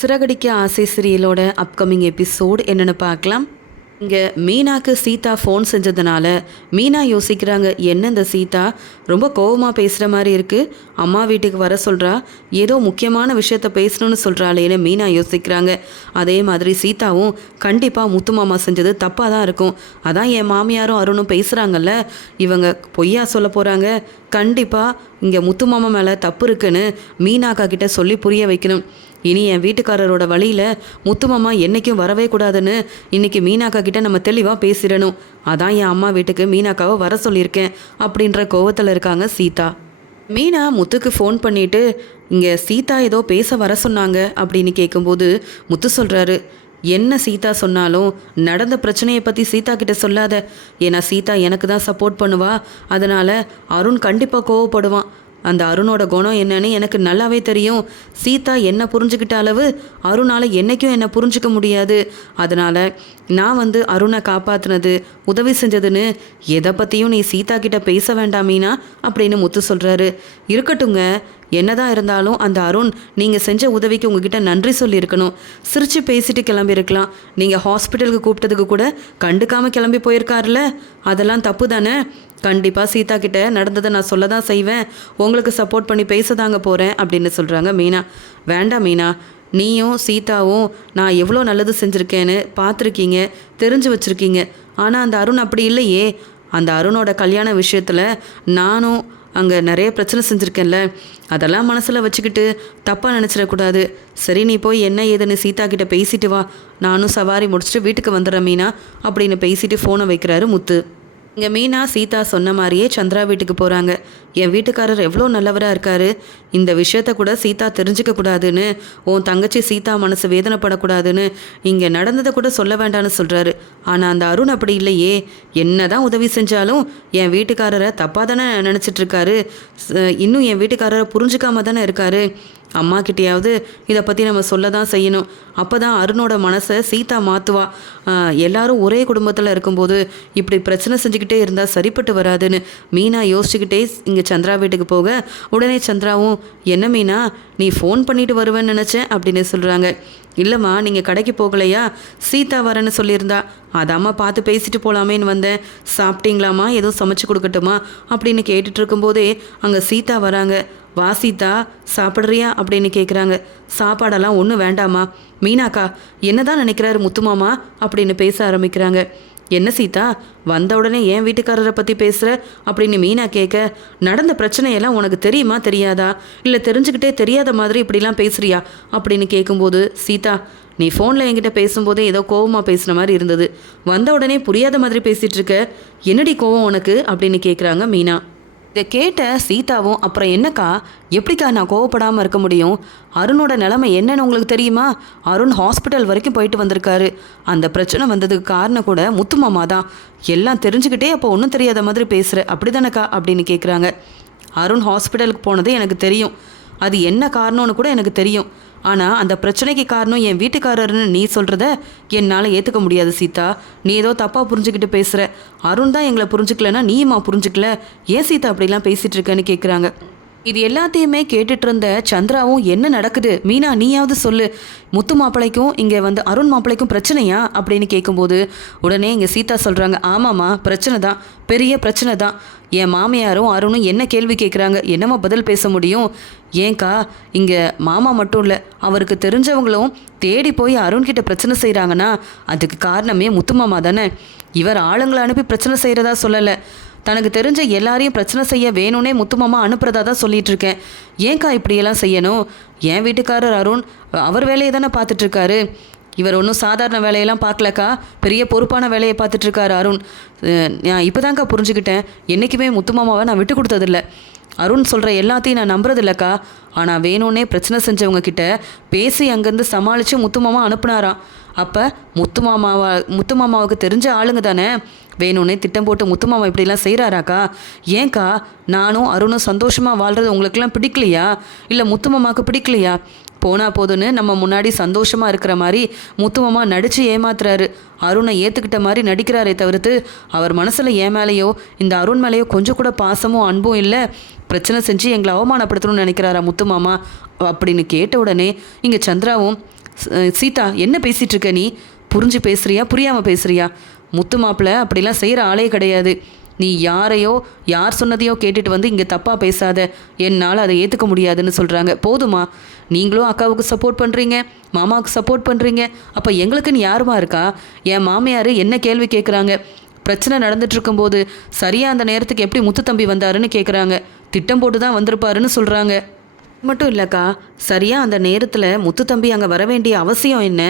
சிறகடிக்க ஆசை சீரியலோட upcoming episode என்னென்னு பார்க்கலாம். இங்கே மீனாக்கு சீதா ஃபோன் செஞ்சதுனால மீனா யோசிக்கிறாங்க, என்ன இந்த சீதா ரொம்ப கோபமாக பேசுகிற மாதிரி இருக்குது, அம்மா வீட்டுக்கு வர சொல்கிறா, ஏதோ முக்கியமான விஷயத்த பேசணும்னு சொல்கிறாளேன்னு மீனா யோசிக்கிறாங்க. அதே மாதிரி சீதாவும் கண்டிப்பாக முத்து மாமா செஞ்சது தப்பாக தான் இருக்கும், அதான் என் மாமியாரும் அருணும் பேசுகிறாங்கல்ல, இவங்க பொய்யா சொல்ல போகிறாங்க, கண்டிப்பாக இங்கே முத்து மாமா மேலே தப்பு இருக்குன்னு மீனாக்கா கிட்ட சொல்லி புரிய வைக்கணும். இனி என் வீட்டுக்காரரோட வழியில் முத்துமாமா என்றைக்கும் வரவே கூடாதுன்னு இன்றைக்கி மீனாக்கா கிட்ட நம்ம தெளிவாக பேசிடணும். அதான் என் அம்மா வீட்டுக்கு மீனாக்காவை வர சொல்லியிருக்கேன் அப்படின்ற கோவத்தில் இருக்காங்க சீதா. மீனா முத்துக்கு ஃபோன் பண்ணிவிட்டு இங்கே சீதா ஏதோ பேச வர சொன்னாங்க அப்படின்னு கேட்கும்போது முத்து சொல்கிறாரு, என்ன சீதா சொன்னாலும் நடந்த பிரச்சனையை பற்றி சீதா கிட்ட சொல்லாத, ஏன்னா சீதா எனக்கு தான் சப்போர்ட் பண்ணுவா, அதனால் அருண் கண்டிப்பாக கோவப்படுவான். அந்த அருணோட குணம் என்னன்னு எனக்கு நல்லாவே தெரியும். சீதா என்ன புரிஞ்சுக்கிட்ட அளவு அருணால் என்றைக்கும் என்னை புரிஞ்சிக்க முடியாது. அதனால் நான் அருணை காப்பாற்றினது உதவி செஞ்சதுன்னு எதை பற்றியும் நீ சீதா கிட்ட பேச வேண்டாமீனா அப்படின்னு முத்து சொல்கிறாரு. இருக்கட்டுங்க, என்னதான் இருந்தாலும் அந்த அருண் நீங்கள் செஞ்ச உதவிக்கு உங்ககிட்ட நன்றி சொல்லியிருக்கணும். சிரித்து பேசிட்டு கிளம்பியிருக்கலாம். நீங்கள் ஹாஸ்பிட்டலுக்கு கூப்பிட்டதுக்கு கூட கண்டுக்காமல் கிளம்பி போயிருக்காருல, அதெல்லாம் தப்பு தானே. கண்டிப்பாக சீதா கிட்ட நடந்ததை நான் சொல்ல தான் செய்வேன், உங்களுக்கு சப்போர்ட் பண்ணி பேச தாங்க போகிறேன் அப்படின்னு சொல்கிறாங்க மீனா. வேண்டாம் மீனா, நீயும் சீதாவும் நான் எவ்வளோ நல்லது செஞ்சுருக்கேன்னு பார்த்துருக்கீங்க, தெரிஞ்சு வச்சுருக்கீங்க. ஆனால் அந்த அருண் அப்படி இல்லையே. அந்த அருணோட கல்யாண விஷயத்தில் நானும் அங்கே நிறைய பிரச்சனை செஞ்சுருக்கேன்ல, அதெல்லாம் மனசில் வச்சுக்கிட்டு தப்பாக நினச்சிடக்கூடாது. சரி, நீ போய் என்ன ஏதுன்னு சீதா கிட்ட பேசிட்டு வா, நானும் சவாரி முடிச்சுட்டு வீட்டுக்கு வந்துடுறேன் மீனா அப்படின்னு பேசிட்டு ஃபோனை வைக்கிறாரு முத்து. இங்கே மீனா சீதா சொன்ன மாதிரியே சந்திரா வீட்டுக்கு போகிறாங்க. என் வீட்டுக்காரர் எவ்வளோ நல்லவராக இருக்கார், இந்த விஷயத்த கூட சீதா தெரிஞ்சிக்க கூடாதுன்னு, உன் தங்கச்சி சீதா மனசு வேதனைப்படக்கூடாதுன்னு இங்கே நடந்ததை கூட சொல்ல வேண்டான்னு சொல்கிறாரு. ஆனால் அந்த அருண் அப்படி இல்லையே, என்ன தான் உதவி செஞ்சாலும் என் வீட்டுக்காரரை தப்பாக தானே நினச்சிட்ருக்காரு, இன்னும் என் வீட்டுக்காரரை புரிஞ்சிக்காம தானே இருக்காரு. அம்மா கிட்டேயாவது இதை பற்றி நம்ம சொல்ல தான் செய்யணும், அப்போ தான் அருணோட மனசை சீதா மாற்றுவா. எல்லாரும் ஒரே குடும்பத்தில் இருக்கும்போது இப்படி பிரச்சனை செஞ்சுக்கிட்டே இருந்தால் சரிப்பட்டு வராதுன்னு மீனா யோசிச்சுக்கிட்டே இங்கே சந்திரா வீட்டுக்கு போக, உடனே சந்திராவும் என்ன மீனா நீ ஃபோன் பண்ணிட்டு வருவேன்னு நினச்சேன் அப்படின்னு சொல்கிறாங்க. இல்லைம்மா, நீங்கள் கடைக்கு போகலையா, சீதா வரேன்னு சொல்லியிருந்தா, அதாம்மா பார்த்து பேசிட்டு போகலாமேன்னு வந்தேன். சாப்பிட்டீங்களாம்மா, எதுவும் சமைச்சு கொடுக்கட்டுமா அப்படின்னு கேட்டுட்டு இருக்கும்போதே அங்கே சீதா வராங்க. வா சீதா, சாப்பிட்றியா அப்படின்னு கேட்குறாங்க. சாப்பாடெல்லாம் ஒன்றும் வேண்டாமா. மீனாக்கா என்ன தான் நினைக்கிறாரு முத்துமாமா அப்படின்னு பேச ஆரம்பிக்கிறாங்க. என்ன சீதா, வந்த உடனே என் வீட்டுக்காரரை பற்றி பேசுகிற அப்படின்னு மீனா கேட்க, நடந்த பிரச்சனையெல்லாம் உனக்கு தெரியுமா தெரியாதா, இல்லை தெரிஞ்சுக்கிட்டே தெரியாத மாதிரி இப்படிலாம் பேசுகிறியா அப்படின்னு கேட்கும்போது, சீதா நீ ஃபோனில் என்கிட்ட பேசும்போதே ஏதோ கோவமாக பேசுகிற மாதிரி இருந்தது, வந்த உடனே புரியாத மாதிரி பேசிகிட்ருக்க, என்னடி கோவம் உனக்கு அப்படின்னு கேட்குறாங்க மீனா. இதை கேட்ட சீதாவும், அப்புறம் என்னக்கா, எப்படிக்கா நான் கோவப்படாமல் இருக்க முடியும், அருணோட நிலைமை என்னன்னு உங்களுக்கு தெரியுமா, அருண் ஹாஸ்பிட்டல் வரைக்கும் போயிட்டு வந்திருக்காரு, அந்த பிரச்சனை வந்ததுக்கு காரணம் கூட முத்துமாமா தான், எல்லாம் தெரிஞ்சுக்கிட்டே அப்போ ஒன்றும் தெரியாத மாதிரி பேசுகிற அப்படி தானக்கா அப்படின்னு கேட்குறாங்க. அருண் ஹாஸ்பிட்டலுக்கு போனது எனக்கு தெரியும், அது என்ன காரணம்னு கூட எனக்கு தெரியும், ஆனால் அந்த பிரச்சனைக்கு காரணம் என் வீட்டுக்காரர்னு நீ சொல்கிறத என்னால் ஏற்றுக்க முடியாது சீதா. நீ ஏதோ தப்பாக புரிஞ்சுக்கிட்டு பேசுகிற, அருண் தான் எங்களை புரிஞ்சுக்கலன்னா நீயுமா புரிஞ்சுக்கல, ஏன் சீதா அப்படிலாம் பேசிகிட்டு இருக்கேன்னு கேட்குறாங்க. இது எல்லாத்தையுமே கேட்டுட்டு இருந்த சந்திராவும், என்ன நடக்குது மீனா, நீயாவது சொல்லு, முத்து மாப்பிள்ளைக்கும் இங்கே அருண் மாப்பிள்ளைக்கும் பிரச்சனையா அப்படின்னு கேட்கும்போது உடனே இங்கே சீதா சொல்கிறாங்க, ஆமாம்மா பிரச்சனை தான், பெரிய பிரச்சனை தான், என் மாமியாரும் அருணும் என்ன கேள்வி கேட்குறாங்க, என்னம்மா பதில் பேச முடியும், ஏன்க்கா இங்கே மாமா மட்டும் இல்லை அவருக்கு தெரிஞ்சவங்களும் தேடி போய் அருண்கிட்ட பிரச்சனை செய்கிறாங்கன்னா அதுக்கு காரணமே முத்துமாமா தானே. இவர் ஆளுங்களை அனுப்பி பிரச்சனை செய்கிறதா சொல்லலை, தனக்கு தெரிஞ்ச எல்லாரையும் பிரச்சனை செய்ய வேணும்னே முத்துமாமா அனுப்புறதா தான் சொல்லிட்டு இருக்கேன். ஏன்க்கா இப்படியெல்லாம் செய்யணும், என் வீட்டுக்காரர் அருண் அவர் வேலையை தானே பார்த்துட்ருக்காரு, இவர் ஒன்றும் சாதாரண வேலையெல்லாம் பார்க்கலக்கா, பெரிய பொறுப்பான வேலையை பார்த்துட்ருக்காரு அருண். நான் இப்போ தான்க்கா புரிஞ்சுக்கிட்டேன், என்றைக்குமே முத்துமாமாவை நான் விட்டு கொடுத்ததில்ல, அருண் சொல்கிற எல்லாத்தையும் நான் நம்புறதில்லக்கா, ஆனால் வேணும்னே பிரச்சனை செஞ்சவங்க கிட்ட பேசி அங்கேருந்து சமாளித்து முத்துமாமா அனுப்புனாராம். அப்போ முத்துமாமாவுக்கு தெரிஞ்ச ஆளுங்க தானே, வேணும்னே திட்டம் போட்டு முத்துமாமா இப்படிலாம் செய்கிறாராக்கா. ஏன்க்கா நானும் அருணும் சந்தோஷமாக வாழ்கிறது உங்களுக்கெல்லாம் பிடிக்கலையா, இல்லை முத்துமாமாவுக்கு பிடிக்கலையா, போனால் போதுன்னு நம்ம முன்னாடி சந்தோஷமாக இருக்கிற மாதிரி முத்துமாமா நடித்து ஏமாத்துறாரு, அருணை ஏற்றுக்கிட்ட மாதிரி நடிக்கிறாரே தவிர்த்து அவர் மனசில் ஏன் மேலேயோ இந்த அருண் மேலேயோ கொஞ்சம் கூட பாசமும் அன்பும் இல்லை, பிரச்சனை செஞ்சு எங்களை அவமானப்படுத்தணும்னு நினைக்கிறாரா முத்துமாமா அப்படின்னு கேட்ட உடனே இங்கே சந்திராவும், சீதா என்ன பேசிகிட்டு இருக்க நீ? புரிஞ்சு பேசுறியா புரியாமல் பேசுறியா? முத்து மாப்பிள்ளை அப்படிலாம் செய்கிற ஆளே கிடையாது. நீ யாரையோ யார் சொன்னதையோ கேட்டுட்டு வந்து இங்கே தப்பாக பேசாத, என்னால் அதை ஏற்றுக்க முடியாதுன்னு சொல்கிறாங்க. போதுமா? நீங்களும் அக்காவுக்கு சப்போர்ட் பண்ணுறீங்க, மாமாவுக்கு சப்போர்ட் பண்ணுறீங்க, அப்போ எங்களுக்குன்னு யாருமா இருக்கா? என் மாமியார் என்ன கேள்வி கேட்குறாங்க, பிரச்சனை நடந்துட்டு இருக்கும்போது சரியாக அந்த நேரத்துக்கு எப்படி முத்து தம்பி வந்தாருன்னு கேட்குறாங்க. திட்டம் போட்டு தான் வந்திருப்பாருன்னு சொல்கிறாங்க. மட்டும் இல்லைக்கா, சரியாக அந்த நேரத்தில் முத்து தம்பி அங்கே வர வேண்டிய அவசியம் என்ன?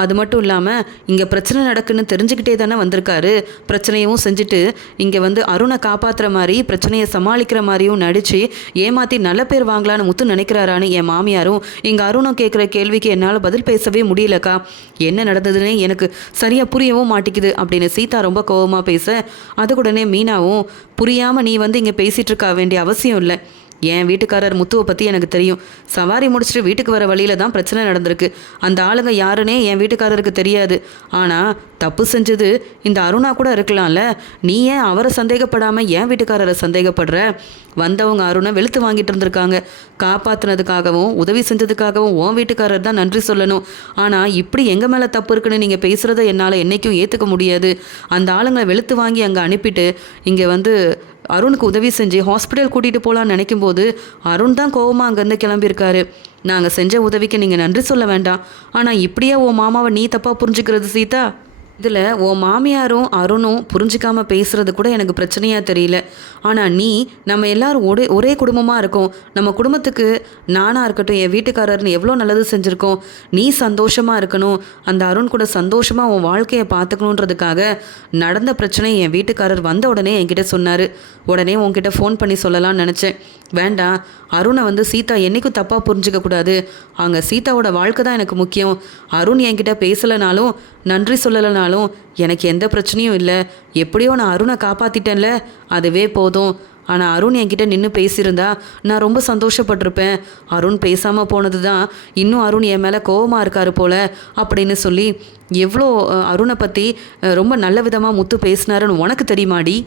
அது மட்டும் இல்லாமல் இங்கே பிரச்சனை நடக்குன்னு தெரிஞ்சுக்கிட்டே தானே வந்திருக்காரு. பிரச்சனையும் செஞ்சுட்டு இங்கே வந்து அருணை காப்பாற்றுற மாதிரி பிரச்சனையை சமாளிக்கிற மாதிரியும் நடித்து ஏமாற்றி நல்ல பேர் வாங்கலான்னு முத்து நினைக்கிறாரான்னு என் மாமியாரும் இங்கே அருணும் கேட்குற கேள்விக்கு என்னால் பதில் பேசவே முடியலக்கா. என்ன நடந்ததுன்னு எனக்கு சரியாக புரியவும் மாட்டேங்குது அப்படின்னு சீதா ரொம்ப கோபமாக பேச, அதுக்குடனே மீனாவும் புரியாமல் நீ வந்து இங்கே பேசிகிட்டு இருக்க வேண்டிய அவசியம் இல்லை. என் வீட்டுக்காரர் முத்துவை பற்றி எனக்கு தெரியும். சவாரி முடிச்சுட்டு வீட்டுக்கு வர வழியில் தான் பிரச்சனை நடந்திருக்கு. அந்த ஆளுங்க யாருன்னே என் வீட்டுக்காரருக்கு தெரியாது. ஆனால் தப்பு செஞ்சது இந்த அருணா கூட இருக்கலாம்ல. நீ ஏன் அவரை சந்தேகப்படாமல் என் வீட்டுக்காரரை சந்தேகப்படுற? வந்தவங்க அருணை வெளுத்து வாங்கிட்டு இருந்திருக்காங்க. காப்பாற்றினதுக்காகவும் உதவி செஞ்சதுக்காகவும் உன் வீட்டுக்காரர் தான் நன்றி சொல்லணும். ஆனால் இப்படி எங்கள் மேலே தப்பு இருக்குன்னு நீங்கள் பேசுகிறத என்னால் என்றைக்கும் ஏற்றுக்க முடியாது. அந்த ஆளுங்களை வெளுத்து வாங்கி அங்கே அனுப்பிட்டு இங்கே வந்து அருணுக்கு உதவி செஞ்சு ஹாஸ்பிட்டல் கூட்டிகிட்டு போகலான்னு நினைக்கும் போது அருண் தான் கோவமாக அங்கேருந்து கிளம்பியிருக்காரு. நாங்கள் செஞ்ச உதவிக்கு நீங்கள் நன்றி சொல்ல வேண்டாம். ஆனால் இப்படியே உன் மாமாவை நீ தப்பாக புரிஞ்சுக்கிறது சீதா? இதில் உன் மாமியாரும் அருணும் புரிஞ்சிக்காமல் பேசுகிறது கூட எனக்கு பிரச்சனையாக தெரியல. ஆனால் நீ நம்ம எல்லாரும் ஒரே குடும்பமாக இருக்கோம். நம்ம குடும்பத்துக்கு நானாக இருக்கட்டும் என் வீட்டுக்காரர்னு எவ்வளோ நல்லது செஞ்சுருக்கோம். நீ சந்தோஷமாக இருக்கணும், அந்த அருண் கூட சந்தோஷமாக உன் வாழ்க்கையை பார்த்துக்கணுன்றதுக்காக நடந்த பிரச்சனை என் வீட்டுக்காரர் வந்த உடனே என்கிட்ட சொன்னார். உடனே உன்கிட்ட ஃபோன் பண்ணி சொல்லலாம்னு நினச்சேன். வேண்டாம், அருணை வந்து சீதா என்றைக்கும் தப்பாக புரிஞ்சிக்கக்கூடாது. அங்கே சீதாவோட வாழ்க்கை தான் எனக்கு முக்கியம். அருண் என்கிட்ட பேசலைனாலும் நன்றி சொல்லலைனாலும் எனக்கு எந்த பிரச்சனையும் இல்லை. எப்படியோ நான் அருணை காப்பாற்றிட்டேன்ல, அதுவே போதும். ஆனால் அருண் என்கிட்ட நின்று பேசியிருந்தா நான் ரொம்ப சந்தோஷப்பட்டிருப்பேன். அருண் பேசாமல் போனது தான் இன்னும் அருண் என் மேலே கோவமாக இருக்காரு போல் அப்படின்னு சொல்லி எவ்வளோ அருணை பற்றி ரொம்ப நல்ல விதமாக முத்து பேசினாருன்னு உனக்கு தெரியுமாடி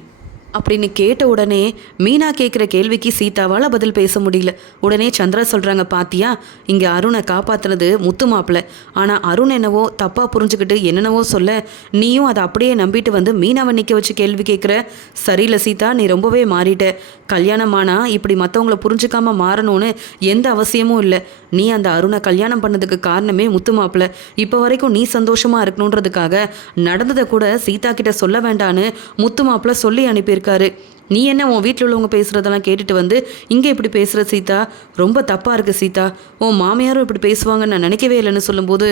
அப்படின்னு கேட்ட உடனே மீனா கேட்குற கேள்விக்கு சீதாவால் பதில் பேச முடியல. உடனே சந்திரா சொல்கிறாங்க, பாத்தியா இங்கே அருணை காப்பாற்றுனது முத்து மாப்பிள்ளை. ஆனால் அருண் என்னவோ தப்பாக புரிஞ்சுக்கிட்டு என்னென்னவோ சொல்ல நீயும் அதை அப்படியே நம்பிட்டு வந்து மீனாவை நிற்க வச்சு கேள்வி கேட்குற. சரியில்லை சீதா, நீ ரொம்பவே மாறிட்ட. கல்யாணமானா இப்படி மற்றவங்கள புரிஞ்சுக்காமல் மாறணும்னு எந்த அவசியமும் இல்லை. நீ அந்த அருணை கல்யாணம் பண்ணதுக்கு காரணமே முத்து மாப்பிள்ளை. இப்போ வரைக்கும் நீ சந்தோஷமாக இருக்கணுன்றதுக்காக நடந்ததை கூட சீதா கிட்ட சொல்ல வேண்டான்னு முத்து மாப்பிள்ளை சொல்லி அனுப்பியிருக்க. நீ என்ன உன் வீட்டில் உள்ளவங்க பேசுகிறதெல்லாம் கேட்டுட்டு வந்து இங்கே இப்படி பேசுகிற சீதா? ரொம்ப தப்பாக இருக்குது சீதா. உன் மாமியாரும் இப்படி பேசுவாங்கன்னு நான் நினைக்கவே இல்லைன்னு சொல்லும்போது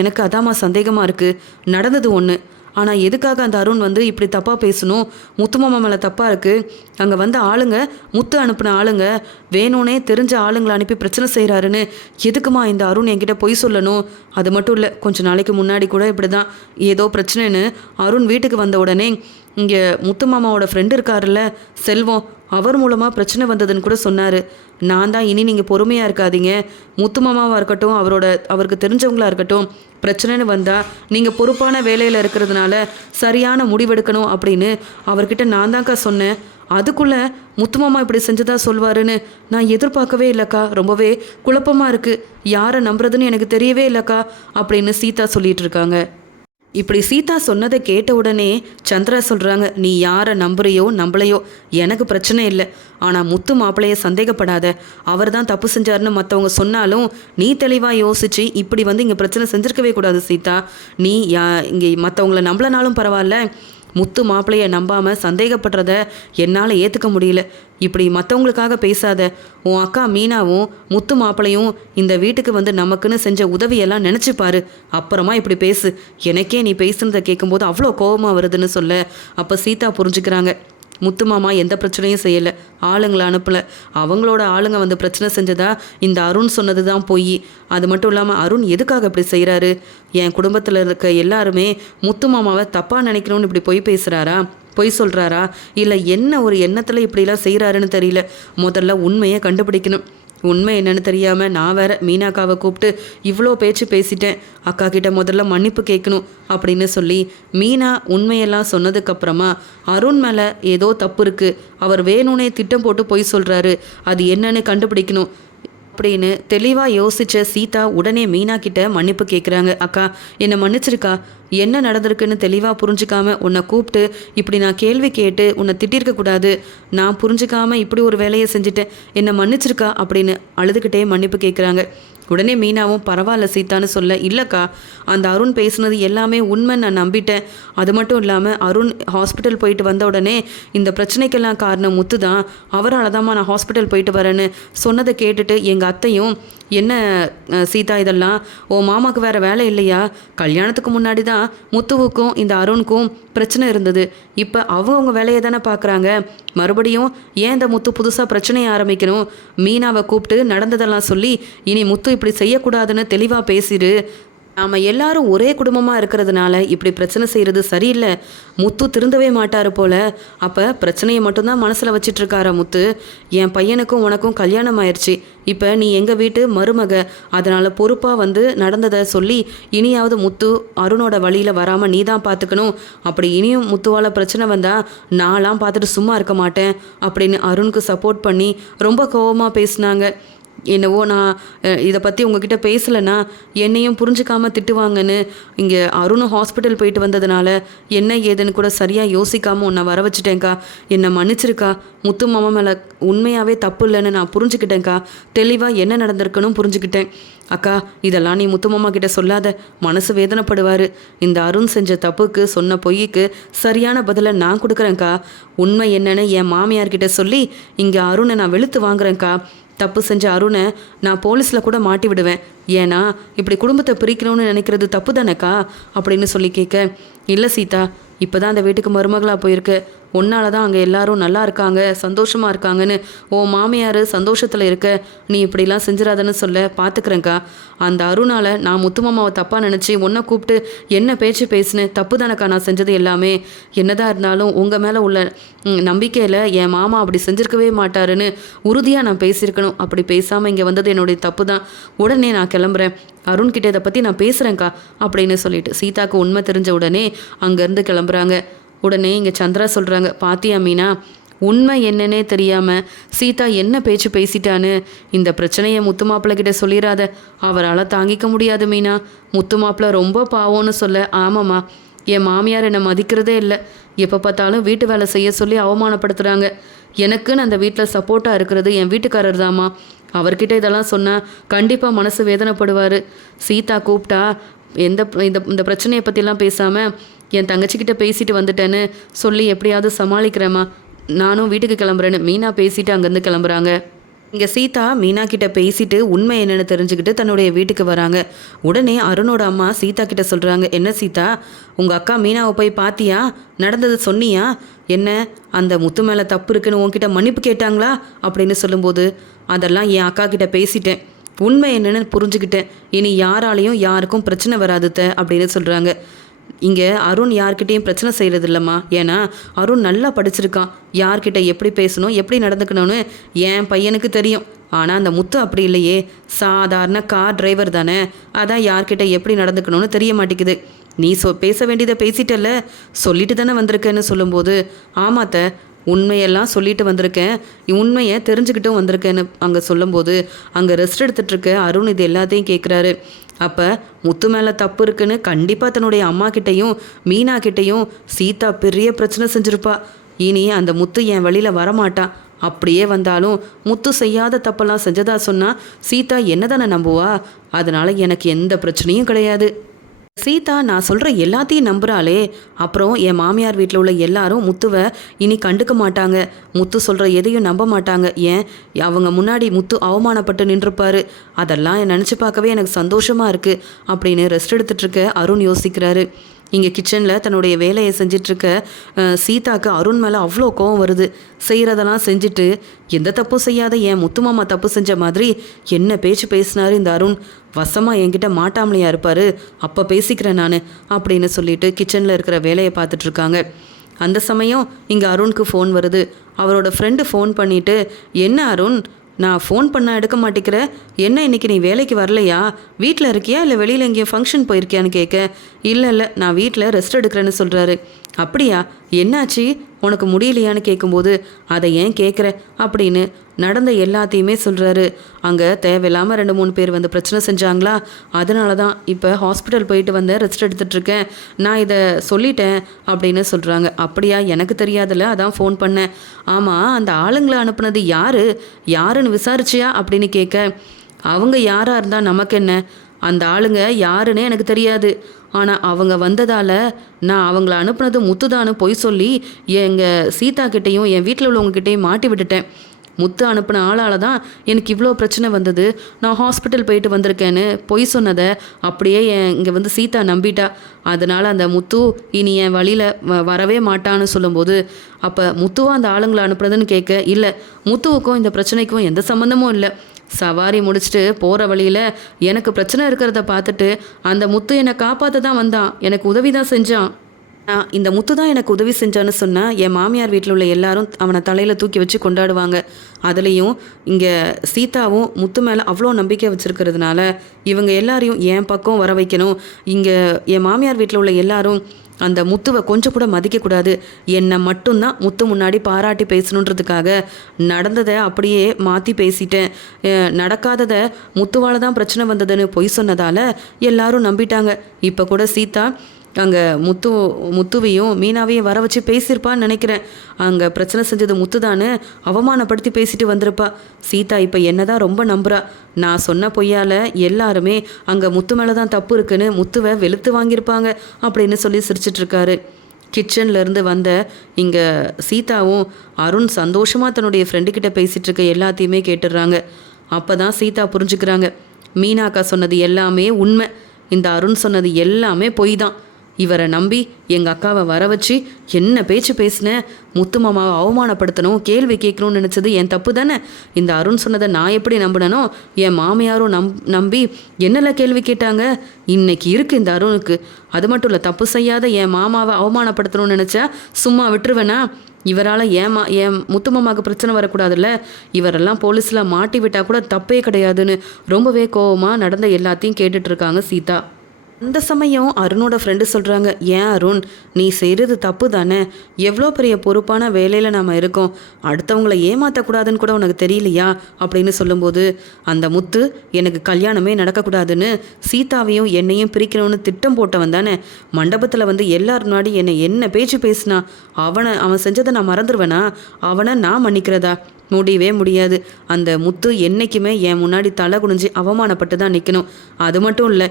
எனக்கு அதாம்மா சந்தேகமாக இருக்குது. நடந்தது ஒன்று, ஆனால் எதுக்காக அந்த அருண் வந்து இப்படி தப்பாக பேசணும்? முத்து மாமா மேலே தப்பாக இருக்குது. அங்கே வந்த ஆளுங்க, முத்து அனுப்பின ஆளுங்க வேணும்னே தெரிஞ்ச ஆளுங்களை அனுப்பி பிரச்சனை செய்கிறாருன்னு எதுக்குமா இந்த அருண் என்கிட்ட பொய் சொல்லணும்? அது மட்டும் இல்லை, கொஞ்சம் நாளைக்கு முன்னாடி கூட இப்படி தான் ஏதோ பிரச்சனைன்னு அருண் வீட்டுக்கு வந்த உடனே இங்கே முத்து மாமாவோட ஃப்ரெண்டு இருக்காருல்ல செல்வம், அவர் மூலமாக பிரச்சனை வந்ததுன்னு கூட சொன்னார். நான் தான் இனி நீங்கள் பொறுமையாக இருக்காதீங்க, முத்து மாமாவாக இருக்கட்டும் அவருக்கு தெரிஞ்சவங்களாக இருக்கட்டும், பிரச்சனைன்னு வந்தால் நீங்கள் பொறுப்பான வேலையில் இருக்கிறதுனால சரியான முடிவெடுக்கணும் அப்படின்னு அவர்கிட்ட நான் தான்க்கா சொன்னேன். அதுக்குள்ளே முத்துமாமா இப்படி செஞ்சதா சொல்வாருன்னு நான் எதிர்பார்க்கவே இல்லைக்கா. ரொம்பவே குழப்பமாக இருக்குது, யாரை நம்புறதுன்னு எனக்கு தெரியவே இல்லைக்கா அப்படின்னு சீதா சொல்லிட்டு இருக்காங்க. இப்படி சீதா சொன்னதை கேட்ட உடனே சந்திரா சொல்கிறாங்க, நீ யாரை நம்புறியோ நம்பலையோ எனக்கு பிரச்சனை இல்லை. ஆனால் முத்து மாப்பிள்ளைய சந்தேகப்படாத. அவர் தான் தப்பு செஞ்சாருன்னு மற்றவங்க சொன்னாலும் நீ தெளிவாக யோசிச்சு இப்படி வந்து இங்கே பிரச்சனை செஞ்சுருக்கவே கூடாது சீதா. நீ இங்கே மற்றவங்கள நம்பலனாலும் பரவாயில்ல, முத்து மாப்பிள்ளையை நம்பாமல் சந்தேகப்படுறத என்னால் ஏற்றுக்க முடியல. இப்படி மற்றவங்களுக்காக பேசாத. உன் அக்கா மீனாவும் முத்து மாப்பிள்ளையும் இந்த வீட்டுக்கு வந்து நமக்குன்னு செஞ்ச உதவியெல்லாம் நினச்சிப்பாரு, அப்புறமா இப்படி பேசு. எனக்கே நீ பேசுனதை கேட்கும்போது அவ்வளோ கோபமாக வருதுன்னு சொல்ல அப்போ சீதா புரிஞ்சுக்கிறாங்க, முத்து மாமா எந்த பிரச்சனையும் செய்யலை, ஆளுங்களை அனுப்பலை. அவங்களோட ஆளுங்க வந்து பிரச்சனை செஞ்சதா இந்த அருண் சொன்னது தான் பொய். அது மட்டும் இல்லாமல் அருண் எதுக்காக இப்படி செய்கிறாரு? என் குடும்பத்தில் இருக்க எல்லாருமே முத்து மாமாவை தப்பாக நினைக்கணும்னு இப்படி பொய் பேசுகிறாரா, பொய் சொல்கிறாரா, இல்லை என்ன ஒரு எண்ணத்தில் இப்படிலாம் செய்கிறாருன்னு தெரியல. முதல்ல உண்மையை கண்டுபிடிக்கணும். உண்மை என்னன்னு தெரியாமல் நான் வேற மீனாக்காவை கூப்பிட்டு இவ்வளோ பேச்சு பேசிட்டேன். அக்கா கிட்ட முதல்ல மன்னிப்பு கேட்கணும் அப்படின்னு சொல்லி மீனா உண்மையெல்லாம் சொன்னதுக்கப்புறமா அருண் மேலே ஏதோ தப்பு இருக்குது, அவர் வேணும்னே திட்டம் போட்டு பொய் சொல்கிறாரு, அது என்னன்னு கண்டுபிடிக்கணும். அப்படின்னு தெளிவாக யோசித்த சீதா உடனே மீனா கிட்ட மன்னிப்பு கேட்குறாங்க. அக்கா என்னை மன்னிச்சிருக்கா, என்ன நடந்திருக்குன்னு தெளிவாக புரிஞ்சுக்காம உன்னை கூப்பிட்டு இப்படி நான் கேள்வி கேட்டு உன்னை திட்டிருக்க கூடாது, நான் புரிஞ்சுக்காம இப்படி ஒரு வேலையை செஞ்சுட்டேன், என்னை மன்னிச்சிருக்கா அப்படின்னு அழுதுகிட்டே மன்னிப்பு கேட்குறாங்க. உடனே மீனாவும் பரவாயில்ல சீதான்னு சொல்ல, இல்லைக்கா அந்த அருண் பேசுனது எல்லாமே உண்மை, நான் நம்பிட்டேன். அது மட்டும் இல்லாமல் அருண் ஹாஸ்பிட்டல் போயிட்டு வந்த உடனே இந்த பிரச்சனைக்கெல்லாம் காரணம் முத்து தான், அவரால் தான்மா நான் ஹாஸ்பிட்டல் போயிட்டு வரேன்னு சொன்னதை கேட்டுட்டு எங்கள் அத்தையும் என்ன சீதா இதெல்லாம் ஓ மாமாவுக்கு வேறு வேலை இல்லையா, கல்யாணத்துக்கு முன்னாடி தான் முத்துவுக்கும் இந்த அருணுக்கும் பிரச்சனை இருந்தது, இப்போ அவங்க வேலையை தானே பார்க்குறாங்க, மறுபடியும் ஏன் இந்த முத்து புதுசாக பிரச்சனையை ஆரம்பிக்கணும், மீனாவை கூப்பிட்டு நடந்ததெல்லாம் சொல்லி இனி முத்து இப்படி செய்யக்கூடாதுன்னு தெளிவாக பேசிடு, நாம் எல்லாரும் ஒரே குடும்பமாக இருக்கிறதுனால இப்படி பிரச்சனை செய்கிறது சரியில்லை, முத்து திருந்தவே மாட்டார் போல், அப்போ பிரச்சனையை மட்டும்தான் மனசில் வச்சிட்ருக்காரா முத்து, என் பையனுக்கும் உனக்கும் கல்யாணம் ஆயிடுச்சு, இப்போ நீ எங்கள் வீட்டு மருமக, அதனால் பொறுப்பாக வந்து நடந்ததை சொல்லி இனியாவது முத்து அருணோட வழியில் வராமல் நீ தான் பார்த்துக்கணும், அப்படி இனியும் முத்துவால் பிரச்சனை வந்தால் நான்லாம் பார்த்துட்டு சும்மா இருக்க மாட்டேன் அப்படின்னு அருணுக்கு சப்போர்ட் பண்ணி ரொம்ப கோபமாக பேசினாங்க. என்னவோ நான் இதை பற்றி உங்ககிட்ட பேசலைன்னா என்னையும் புரிஞ்சுக்காமல் திட்டுவாங்கன்னு இங்கே அருணும் ஹாஸ்பிட்டல் போயிட்டு வந்ததுனால என்ன ஏதுன்னு கூட சரியாக யோசிக்காமல் உன்னை வர வச்சுட்டேங்க்கா, என்னை மன்னிச்சிருக்கா, முத்து மாமா மேலே உண்மையாகவே தப்பு இல்லைன்னு நான் புரிஞ்சுக்கிட்டேங்க்கா, தெளிவாக என்ன நடந்திருக்குன்னு புரிஞ்சுக்கிட்டேன். அக்கா இதெல்லாம் நீ முத்து மாமா கிட்ட சொல்லாத, மனசு வேதனைப்படுவார், இந்த அருண் செஞ்ச தப்புக்கு சொன்ன பொய்யுக்கு சரியான பதிலை நான் கொடுக்குறேங்க்கா, உண்மை என்னன்னு என் மாமியார்கிட்ட சொல்லி இங்கே அருணை நான் வெளுத்து வாங்குறேங்க்கா, தப்பு செஞ்ச அருணை நான் போலீஸில் கூட மாட்டி விடுவேன், ஏன்னா இப்படி குடும்பத்தை பிரிக்கணும்னு நினைக்கிறது தப்பு தானேக்கா அப்படின்னு சொல்லி கேட்க, இல்லை சீதா இப்போ தான் அந்த வீட்டுக்கு மருமகளாக போயிருக்கு, உன்னால தான் அங்கே எல்லாரும் நல்லா இருக்காங்க சந்தோஷமாக இருக்காங்கன்னு ஓ மாமியார் சந்தோஷத்தில் இருக்க, நீ இப்படிலாம் செஞ்சிடாதன்னு சொல்ல பார்த்துக்கிறேங்க்கா, அந்த அருணால் நான் முத்துமாமாவை தப்பாக நினச்சி உன்னை கூப்பிட்டு என்ன பேச்சு பேசினேன், தப்பு தானக்கா நான் செஞ்சது எல்லாமே, என்னதான் இருந்தாலும் உங்கள் மேலே உள்ள நம்பிக்கையில் என் மாமா அப்படி செஞ்சுருக்கவே மாட்டாருன்னு உறுதியாக நான் பேசியிருக்கணும், அப்படி பேசாமல் இங்கே வந்தது என்னுடைய தப்பு தான், உடனே நான் கிளம்புறேன், அருண்கிட்ட இதை பற்றி நான் பேசுகிறேங்க்கா அப்படின்னு சொல்லிட்டு சீதாவுக்கு உண்மை தெரிஞ்ச உடனே அங்கேருந்து கிளம்புறாங்க. உடனே இங்கே சந்திரா சொல்கிறாங்க, பாத்தியா மீனா உண்மை என்னன்னே தெரியாமல் சீதா என்ன பேச்சு பேசிட்டான்னு, இந்த பிரச்சனையை முத்து மாப்பிள்ளை கிட்ட சொல்லிடாத, அவரால் தாங்கிக்க முடியாது மீனா, முத்து மாப்பிள்ளை ரொம்ப பாவம்னு சொல்ல, ஆமாம்மா என் மாமியார் என்னை மதிக்கிறதே இல்லை, எப்போ பார்த்தாலும் வீட்டு வேலை செய்ய சொல்லி அவமானப்படுத்துகிறாங்க, எனக்குன்னு அந்த வீட்டில் சப்போர்ட்டாக இருக்கிறது என் வீட்டுக்காரர் தாம்மா, அவர்கிட்ட இதெல்லாம் சொன்னால் கண்டிப்பாக மனசு வேதனைப்படுவார், சீதா கூப்பிட்டா இந்த இந்த பிரச்சனையை பற்றிலாம் பேசாமல் என் தங்கச்சிக்கிட்ட பேசிட்டு வந்துட்டேன்னு சொல்லி எப்படியாவது சமாளிக்கிறேம்மா, நானும் வீட்டுக்கு கிளம்புறேன்னு மீனா பேசிட்டு அங்கேருந்து கிளம்புறாங்க. இங்கே சீதா மீனா கிட்ட பேசிட்டு உண்மை என்னென்னு தெரிஞ்சுக்கிட்டு தன்னுடைய வீட்டுக்கு வராங்க. உடனே அருணோட அம்மா சீதா கிட்ட சொல்கிறாங்க, என்ன சீதா உங்கள் அக்கா மீனாவை போய் பார்த்தியா, நடந்தது சொன்னியா, என்ன அந்த முத்து மேலே தப்பு இருக்குன்னு உன்கிட்ட மன்னிப்பு கேட்டாங்களா அப்படின்னு சொல்லும்போது, அதெல்லாம் என் அக்கா கிட்ட பேசிட்டேன், உண்மை என்னென்னு புரிஞ்சுக்கிட்டேன், இனி யாராலையும் யாருக்கும் பிரச்சனை வராதுத்த அப்படின்னு சொல்கிறாங்க. இங்கே அருண் யார்கிட்டையும் பிரச்சனை செய்கிறது இல்லைம்மா, ஏன்னா அருண் நல்லா படிச்சிருக்கான், யார்கிட்ட எப்படி பேசணும் எப்படி நடந்துக்கணும்னு என் பையனுக்கு தெரியும், ஆனால் அந்த முத்து அப்படி இல்லையே, சாதாரண கார் டிரைவர் தானே, அதான் யார்கிட்ட எப்படி நடந்துக்கணும்னு தெரிய மாட்டேங்குது, நீ பேச வேண்டியதை பேசிட்டல்ல, சொல்லிட்டு தானே வந்திருக்கேன்னு சொல்லும்போது, ஆமாத்த உண்மையெல்லாம் சொல்லிட்டு வந்திருக்கேன், உண்மையை தெரிஞ்சுக்கிட்டும் வந்திருக்கேன்னு அங்கே சொல்லும்போது அங்கே ரெஸ்ட் எடுத்துகிட்ருக்க அருண் இது எல்லாத்தையும் கேட்குறாரு. அப்போ முத்து மேலே தப்பு இருக்குன்னு கண்டிப்பாக தன்னுடைய அம்மா கிட்டேயும் மீனா கிட்டேயும் சீதா பெரிய பிரச்சனை செஞ்சுருப்பா, இனி அந்த முத்து என் வழியில் வரமாட்டான், அப்படியே வந்தாலும் முத்து செய்யாத தப்பெல்லாம் செஞ்சதா சொன்னால் சீதா என்ன தானே நம்புவா, அதனால் எனக்கு எந்த பிரச்சனையும் கிடையாது, சீதா நான் சொல்கிற எல்லாத்தையும் நம்புகிறாளே, அப்புறம் என் மாமியார் வீட்டில் உள்ள எல்லாரும் முத்துவை இனி கண்டுக்க மாட்டாங்க, முத்து சொல்கிற எதையும் நம்ப மாட்டாங்க, ஏன் அவங்க முன்னாடி முத்து அவமானப்பட்டு நின்றுப்பார், அதெல்லாம் நினச்சி பார்க்கவே எனக்கு சந்தோஷமாக இருக்குது அப்படின்னு ரெஸ்ட் எடுத்துகிட்ருக்க அருண் யோசிக்கிறாரு. இங்கே கிச்சனில் தன்னுடைய வேலையை செஞ்சிட்ருக்க சீதாவுக்கு அருண் மேலே அவ்வளோ கோவம் வருது, செய்கிறதெல்லாம் செஞ்சுட்டு எந்த தப்பும் செய்யாத என் முத்துமாமா தப்பு செஞ்ச மாதிரி என்ன பேச்சு பேசினார் இந்த அருண், வசமாக என்கிட்ட மாட்டாமலையா இருப்பார், அப்போ பேசிக்கிறேன் நான் அப்படின்னு சொல்லிட்டு கிச்சனில் இருக்கிற வேலையை பார்த்துட்ருக்காங்க. அந்த சமயம் இங்கே அருணுக்கு ஃபோன் வருது. அவரோட ஃப்ரெண்டு ஃபோன் பண்ணிவிட்டு, என்ன அருண் நான் ஃபோன் பண்ணால் எடுக்க மாட்டேங்கிற, என்ன இன்றைக்கி நீ வேலைக்கு வரலையா, வீட்டில் இருக்கியா இல்லை வெளியில் எங்கேயும் ஃபங்க்ஷன் போயிருக்கியான்னு கேட்க, இல்லை நான் வீட்டில் ரெஸ்ட் எடுக்கிறேன்னு சொல்கிறாரு. அப்படியா, என்னாச்சு, உனக்கு முடியலையான்னு கேட்கும்போது அதை ஏன் கேட்குற அப்படின்னு நடந்த எல்லாத்தையுமே சொல்கிறாரு. அங்கே தேவையில்லாமல் 2-3 பேர் வந்து பிரச்சனை செஞ்சாங்களா, அதனால தான் இப்போ ஹாஸ்பிட்டல் போயிட்டு வந்தேன், ரெஸ்ட் எடுத்துகிட்ருக்கேன், நான் இதை சொல்லிட்டேன் அப்படின்னு சொல்கிறாங்க. அப்படியா, எனக்கு தெரியாதுல்ல, அதான் ஃபோன் பண்ணேன். ஆமாம், அந்த ஆளுங்களை அனுப்புனது யாருன்னு விசாரிச்சியா அப்படின்னு கேட்க, அவங்க யாராக இருந்தால் நமக்கு என்ன, அந்த ஆளுங்க யாருன்னே எனக்கு தெரியாது. ஆனால் அவங்க வந்ததால் நான் அவங்கள அனுப்புனது முத்துதான்னு பொய் சொல்லி எங்கள் சீதா கிட்டேயும் என் வீட்டில் உள்ளவங்கக்கிட்டேயும் மாட்டி விட்டுட்டேன். முத்து அனுப்பின ஆளால் தான் எனக்கு இவ்வளோ பிரச்சனை வந்தது. நான் ஹாஸ்பிட்டல் போயிட்டு வந்திருக்கேன்னு பொய் சொன்னதை அப்படியே இங்கே வந்து சீதா நம்பிட்டா. அதனால் அந்த முத்து இனி என் வழியில் வரவே மாட்டான்னு சொல்லும்போது, அப்போ முத்துவா அந்த ஆளுங்களை அனுப்புனதுன்னு கேட்க, இல்லை, முத்துவுக்கும் இந்த பிரச்சனைக்கும் எந்த சம்மந்தமும் இல்லை. சவாரி முடிச்சுட்டு போகிற வழியில் எனக்கு பிரச்சனை இருக்கிறத பார்த்துட்டு அந்த முத்து என்னை காப்பாற்ற தான் வந்தான், எனக்கு உதவி தான் செஞ்சான். இந்த முத்து தான் எனக்கு உதவி செஞ்சான்னு சொன்னால் என் மாமியார் வீட்டில் உள்ள எல்லாரும் அவனை தலையில் தூக்கி வச்சு கொண்டாடுவாங்க. அதுலேயும் இங்கே சீதாவும் முத்து மேலே அவ்வளோ நம்பிக்கை வச்சுருக்கிறதுனால இவங்க எல்லாரையும் என் பக்கம் வர வைக்கணும். இங்கே என் மாமியார் வீட்டில் உள்ள எல்லாரும் அந்த முத்துவை கொஞ்சம் கூட மதிக்கக்கூடாது, என்னை மட்டும்தான் முத்து முன்னாடி பாராட்டி பேசணுன்றதுக்காக நடந்ததை அப்படியே மாற்றி பேசிட்டேன். நடக்காததை முத்துவால் தான் பிரச்சனை வந்ததுன்னு பொய் சொன்னதால் எல்லாரும் நம்பிட்டாங்க. இப்போ கூட சீதா அங்கே முத்துவையும் மீனாவையும் வர வச்சு பேசியிருப்பான்னு நினைக்கிறேன். அங்கே பிரச்சனை செஞ்சது முத்துதான்னு அவமானப்படுத்தி பேசிட்டு வந்திருப்பா. சீதா இப்போ என்ன தான் ரொம்ப நம்புறா. நான் சொன்ன பொய்யால் எல்லாருமே அங்கே முத்து மேலே தான் தப்பு இருக்குன்னு முத்துவை வெளுத்து வாங்கியிருப்பாங்க அப்படின்னு சொல்லி சிரிச்சிட்ருக்காரு. கிச்சன்லேருந்து வந்த இங்கே சீதாவும் அருண் சந்தோஷமாக தன்னுடைய ஃப்ரெண்டுக்கிட்ட பேசிகிட்டு இருக்க எல்லாத்தையுமே கேட்டுடுறாங்க. அப்போ தான் சீதா புரிஞ்சுக்கிறாங்க, மீனாக்கா சொன்னது எல்லாமே உண்மை, இந்த அருண் சொன்னது எல்லாமே பொய் தான். இவரை நம்பி எங்கள் அக்காவை வர வச்சு என்ன பேச்சு பேசினேன், முத்து மாமாவை அவமானப்படுத்தணும், கேள்வி கேட்கணும்னு நினச்சது என் தப்பு தானே. இந்த அருண் சொன்னதை நான் எப்படி நம்பினனோ என் மாமியாரும் நம்பி என்னெல்லாம் கேள்வி கேட்டாங்க. இன்னைக்கு இருக்குது இந்த அருணுக்கு. அது மட்டும் இல்லை, தப்பு செய்யாத என் மாமாவை அவமானப்படுத்தணும்னு நினச்சா சும்மா விட்டுருவேனா? இவரால் என் முத்து மாமாவுக்கு பிரச்சனை வரக்கூடாதுல்ல, இவரெல்லாம் போலீஸில் மாட்டி விட்டால் கூட தப்பே கிடையாதுன்னு ரொம்பவே கோவமாக நடந்த எல்லாத்தையும் கேட்டுட்ருக்காங்க சீதா. அந்த சமயம் அருணோட ஃப்ரெண்டு சொல்கிறாங்க, ஏன் அருண், நீ செய்கிறது தப்பு தானே, எவ்வளோ பெரிய பொறுப்பான வேலையில் நாம் இருக்கோம், அடுத்தவங்கள ஏமாற்றக்கூடாதுன்னு கூட உனக்கு தெரியலையா அப்படின்னு சொல்லும்போது, அந்த முத்து எனக்கு கல்யாணமே நடக்கக்கூடாதுன்னு சீதாவையும் என்னையும் பிரிக்கணும்னு திட்டம் போட்டவன் தானே, மண்டபத்தில் வந்து எல்லார் முன்னாடி என்னை என்ன பேச்சு பேசினா, அவன் செஞ்சதை நான் மறந்துடுவேனா, அவனை நான் மன்னிக்கிறதா? முடியவே முடியாது. அந்த முத்து என்றைக்குமே என் முன்னாடி தலை குனிஞ்சு அவமானப்பட்டு தான் நிற்கணும். அது மட்டும் இல்லை,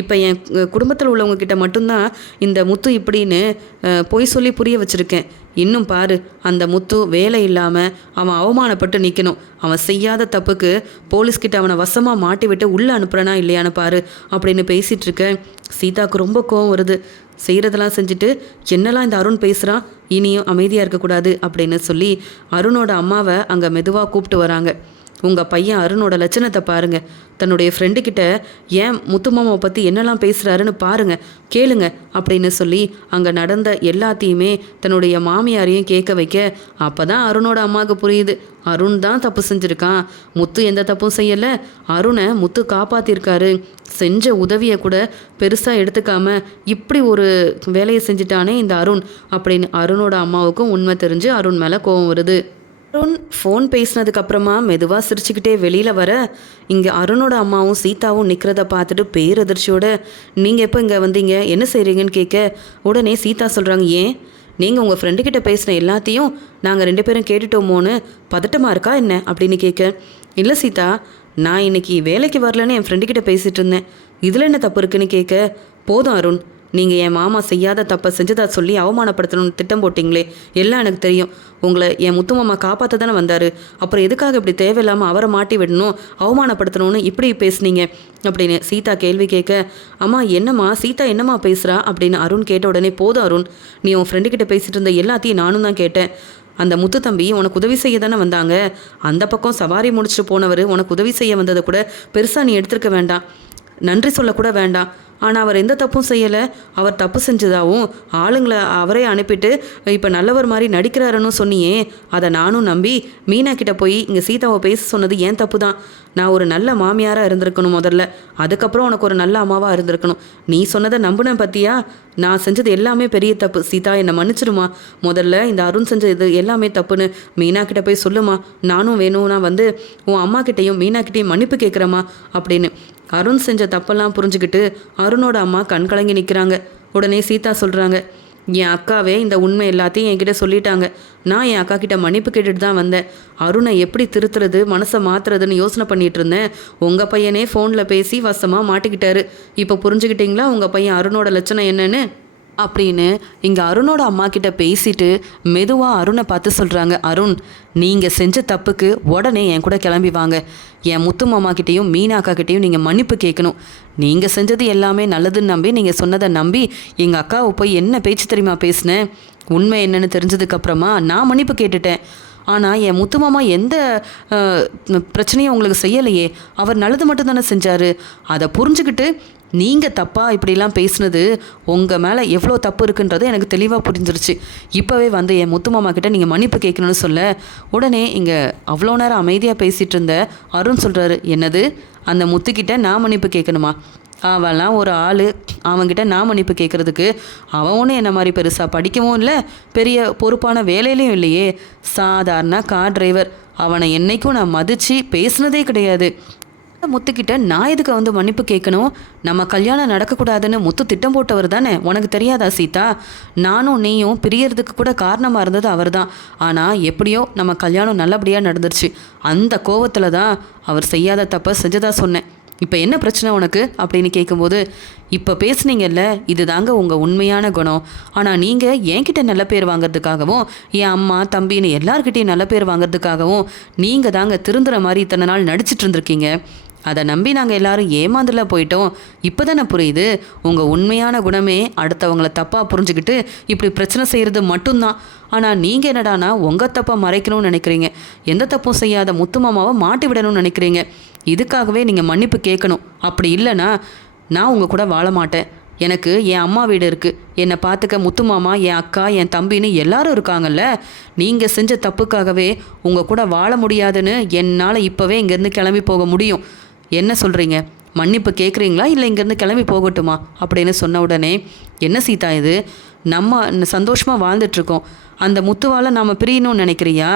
இப்போ என் குடும்பத்தில் உள்ளவங்கக்கிட்ட மட்டும்தான் இந்த முத்து இப்படின்னு பொய் சொல்லி புரிய வச்சுருக்கேன். இன்னும் பாரு, அந்த முத்து வேலை இல்லாமல் அவன் அவமானப்பட்டு நிற்கணும். அவன் செய்யாத தப்புக்கு போலீஸ்கிட்ட அவனை வசமாக மாட்டி விட்டு உள்ளே அனுப்புகிறனா இல்லையான்னு பாரு அப்படின்னு பேசிகிட்டு இருக்க சீதாவுக்கு ரொம்ப கோவம் வருது. செய்கிறதெல்லாம் செஞ்சுட்டு என்னெல்லாம் இந்த அருண் பேசுகிறான், இனியும் அமைதியாக இருக்கக்கூடாது அப்படின்னு சொல்லி அருணோட அம்மாவை அங்கே மெதுவாக கூப்பிட்டு வராங்க. உங்கள் பையன் அருணோட லட்சணத்தை பாருங்கள், தன்னுடைய ஃப்ரெண்டுக்கிட்ட ஏன் முத்துமாமாவை பற்றி என்னெல்லாம் பேசுகிறாருன்னு பாருங்கள், கேளுங்க அப்படின்னு சொல்லி அங்கே நடந்த எல்லாத்தையுமே தன்னுடைய மாமியாரையும் கேட்க வைக்க, அப்போ தான் அருணோட அம்மாவுக்கு புரியுது, அருண் தான் தப்பு செஞ்சுருக்கான், முத்து எந்த தப்பும் செய்யலை, அருணை முத்து காப்பாற்றிருக்காரு, செஞ்ச உதவியை கூட பெருசாக எடுத்துக்காம இப்படி ஒரு வேலையை செஞ்சுட்டானே இந்த அருண் அப்படின்னு அருணோட அம்மாவுக்கும் உண்மை தெரிஞ்சு அருண் மேலே கோவம் வருது. அருண் ஃபோன் பேசினதுக்கப்புறமா மெதுவாக சிரிச்சுக்கிட்டே வெளியில் வர, இங்கே அருணோட அம்மாவும் சீதாவும் நிற்கிறத பார்த்துட்டு பேரதிர்ச்சியோட, நீங்கள் எப்போ இங்கே வந்தீங்க, என்ன செய்கிறீங்கன்னு கேட்க, உடனே சீதா சொல்கிறாங்க, ஏன் நீங்கள் உங்கள் ஃப்ரெண்டுக்கிட்ட பேசின எல்லாத்தையும் நாங்கள் 2 பேரும் கேட்டுட்டோமோன்னு பதட்டமாக இருக்கா என்ன அப்படின்னு கேட்க, இல்லை சீதா, நான் இன்னைக்கு வேலைக்கு வரலன்னு என் ஃப்ரெண்டுக்கிட்ட பேசிகிட்டு இருந்தேன், இதில் என்ன தப்பு இருக்குன்னு கேட்க, போதும் அருண், நீங்கள் என் மாமா செய்யாத தப்பை செஞ்சதா சொல்லி அவமானப்படுத்தணும்னு திட்டம் போட்டிங்களே, எல்லாம் எனக்கு தெரியும். உங்களை என் முத்து மாமா காப்பாற்ற தானே வந்தார், அப்புறம் எதுக்காக இப்படி தேவையில்லாமல் அவரை மாட்டி விடணும், அவமானப்படுத்தணும்னு இப்படி பேசுனீங்க அப்படின்னு சீதா கேள்வி கேட்க, அம்மா என்னம்மா சீதா என்னம்மா பேசுகிறா அப்படின்னு அருண் கேட்ட உடனே, போதும் அருண், நீ உன் ஃப்ரெண்டுக்கிட்ட பேசிகிட்டு இருந்த எல்லாத்தையும் நானும் தான் கேட்டேன். அந்த முத்து தம்பி உனக்கு உதவி செய்ய தானே வந்தாங்க, அந்த பக்கம் சவாரி முடிச்சுட்டு போனவர் உனக்கு உதவி செய்ய வந்ததை கூட பெருசாக நீ எடுத்துருக்க வேண்டாம், நன்றி சொல்லக்கூட வேண்டாம். ஆனால் அவர் எந்த தப்பும் செய்யலை, அவர் தப்பு செஞ்சதாகவும் ஆளுங்களை அவரே அனுப்பிட்டு இப்போ நல்லவர் மாதிரி நடிக்கிறாருன்னு சொன்னியே, அதை நானும் நம்பி மீனா கிட்ட போய் இங்கே சீதாவை பேச சொன்னது ஏன் தப்பு தான். நான் ஒரு நல்ல மாமியாராக இருந்திருக்கணும் முதல்ல, அதுக்கப்புறம் உனக்கு ஒரு நல்ல அம்மாவாக இருந்திருக்கணும். நீ சொன்னதை நம்பினேன் பற்றியா? நான் செஞ்சது எல்லாமே பெரிய தப்பு. சீதா என்னை மன்னிச்சிடுமா. முதல்ல இந்த அருண் செஞ்சது எல்லாமே தப்புன்னு மீனா கிட்ட போய் சொல்லுமா. நானும் வேணும்னா வந்து உன் அம்மா கிட்டேயும் மீனா கிட்டேயும் மன்னிப்பு கேட்குறேம்மா அப்படின்னு. அருண் செஞ்ச தப்பெல்லாம் புரிஞ்சுக்கிட்டு அருணோட அம்மா கண் கலங்கி நிற்கிறாங்க. உடனே சீதா சொல்கிறாங்க, என் அக்காவே இந்த உண்மை எல்லாத்தையும் என்கிட்ட சொல்லிட்டாங்க. நான் என் அக்கா கிட்ட மன்னிப்பு கேட்டுட்டு தான் வந்தேன். அருணை எப்படி திருத்துறது, மனசை மாற்றுறதுன்னு யோசனை பண்ணிட்டு இருந்தேன். உங்கள் பையனே ஃபோனில் பேசி வசமாக மாட்டிக்கிட்டாரு. இப்போ புரிஞ்சுக்கிட்டீங்களா உங்கள் பையன் அருணோட லட்சணம் என்னன்னு அப்படின்னு இங்கே அருணோட அம்மா கிட்ட பேசிட்டு மெதுவாக அருணை பார்த்து சொல்கிறாங்க, அருண், நீங்கள் செஞ்ச தப்புக்கு உடனே என் கூட கிளம்பி வாங்க. என் முத்து மாமா கிட்டேயும் மீனா அக்கா கிட்டேயும் நீங்கள் மன்னிப்பு கேட்கணும். நீங்கள் செஞ்சது எல்லாமே நல்லதுன்னு நம்பி நீங்கள் சொன்னதை நம்பி எங்கள் அக்காவை போய் என்ன பேச்சு தெரியுமா பேசினேன். உண்மை என்னன்னு தெரிஞ்சதுக்கப்புறமா நான் மன்னிப்பு கேட்டுட்டேன். ஆனால் என் முத்து மாமா எந்த பிரச்சனையும் உங்களுக்கு செய்யலையே. அவர் நல்லது மட்டும் தானே செஞ்சார். அதை புரிஞ்சுக்கிட்டு நீங்கள் தப்பாக இப்படிலாம் பேசுனது உங்கள் மேலே எவ்வளோ தப்பு இருக்குன்றது எனக்கு தெளிவாக புரிஞ்சிருச்சு. இப்போவே வந்து என் முத்து மாமா கிட்ட நீங்கள் மன்னிப்பு கேட்கணும்னு சொல்ல உடனே இங்கே அவ்வளோ நேரம் அமைதியாக பேசிகிட்டு இருந்த அருண் சொல்கிறாரு, என்னது அந்த முத்துக்கிட்ட நான் மன்னிப்பு கேட்கணுமா? அவன்லாம் ஒரு ஆள், அவன்கிட்ட நான் மன்னிப்பு கேட்குறதுக்கு? அவன் ஒன்றும் என்ன மாதிரி பெருசாக படிக்கவும் இல்லை, பெரிய பொறுப்பான வேலையிலையும் இல்லையே. சாதாரண கார் டிரைவர். அவனை என்றைக்கும் நான் மதித்து பேசுனதே கிடையாது. முத்துக்கிட்ட நான் எதுக்கு வந்து மன்னிப்பு கேட்கணும்? நம்ம கல்யாணம் நடக்கக்கூடாதுன்னு முத்து திட்டம் போட்டவர் தானே, உனக்கு தெரியாதா சீதா? நானும் நீயும் பிரியறதுக்கு கூட காரணமாக இருந்தது அவர் தான். ஆனால் எப்படியோ நம்ம கல்யாணம் நல்லபடியாக நடந்துருச்சு. அந்த கோவத்தில் தான் அவர் செய்யாத தப்பை செஞ்சதா சொன்னேன். இப்போ என்ன பிரச்சனை உனக்கு அப்படின்னு கேட்கும்போது, இப்போ பேசுனீங்கல்ல, இது தாங்க உங்கள் உண்மையான குணம். ஆனால் நீங்கள் என்கிட்ட நல்ல பேர் வாங்கிறதுக்காகவும் என் அம்மா தம்பின்னு எல்லார்கிட்டையும் நல்ல பேர் வாங்கிறதுக்காகவும் நீங்கள் தாங்க திருந்துற மாதிரி இத்தனை நாள் நடிச்சிட்டு இருந்திருக்கீங்க. அதை நம்பி நாங்கள் எல்லாரும் ஏமாந்துல போயிட்டோம். இப்போ தானே புரியுது உங்கள் உண்மையான குணமே அடுத்தவங்கள தப்பாக புரிஞ்சுக்கிட்டு இப்படி பிரச்சனை செய்கிறது மட்டும்தான். ஆனால் நீங்கள் என்னடானா உங்கள் தப்பை மறைக்கணும்னு நினைக்கிறீங்க. எந்த தப்பும் செய்யாத முத்து மாமாவை மாட்டி விடணும்னு நினைக்கிறீங்க. இதுக்காகவே நீங்கள் மன்னிப்பு கேட்கணும். அப்படி இல்லைன்னா நான் உங்கள் கூட வாழ மாட்டேன். எனக்கு என் அம்மா வீடு இருக்குது. என்னை பார்த்துக்க முத்து மாமா, என் அக்கா, என் தம்பின்னு எல்லாரும் இருக்காங்கல்ல. நீங்கள் செஞ்ச தப்புக்காகவே உங்கள் கூட வாழ முடியாதுன்னு என்னால் இப்போவே இங்கேருந்து கிளம்பி போக முடியும். என்ன சொல்கிறீங்க? மன்னிப்பு கேட்குறீங்களா இல்லை இங்கேருந்து கிளம்பி போகட்டுமா அப்படின்னு சொன்ன உடனே, என்ன சீதா இது, நம்ம சந்தோஷமாக வாழ்ந்துட்டுருக்கோம், அந்த முத்துவால் நாம் பிரியணும்னு நினைக்கிறியா?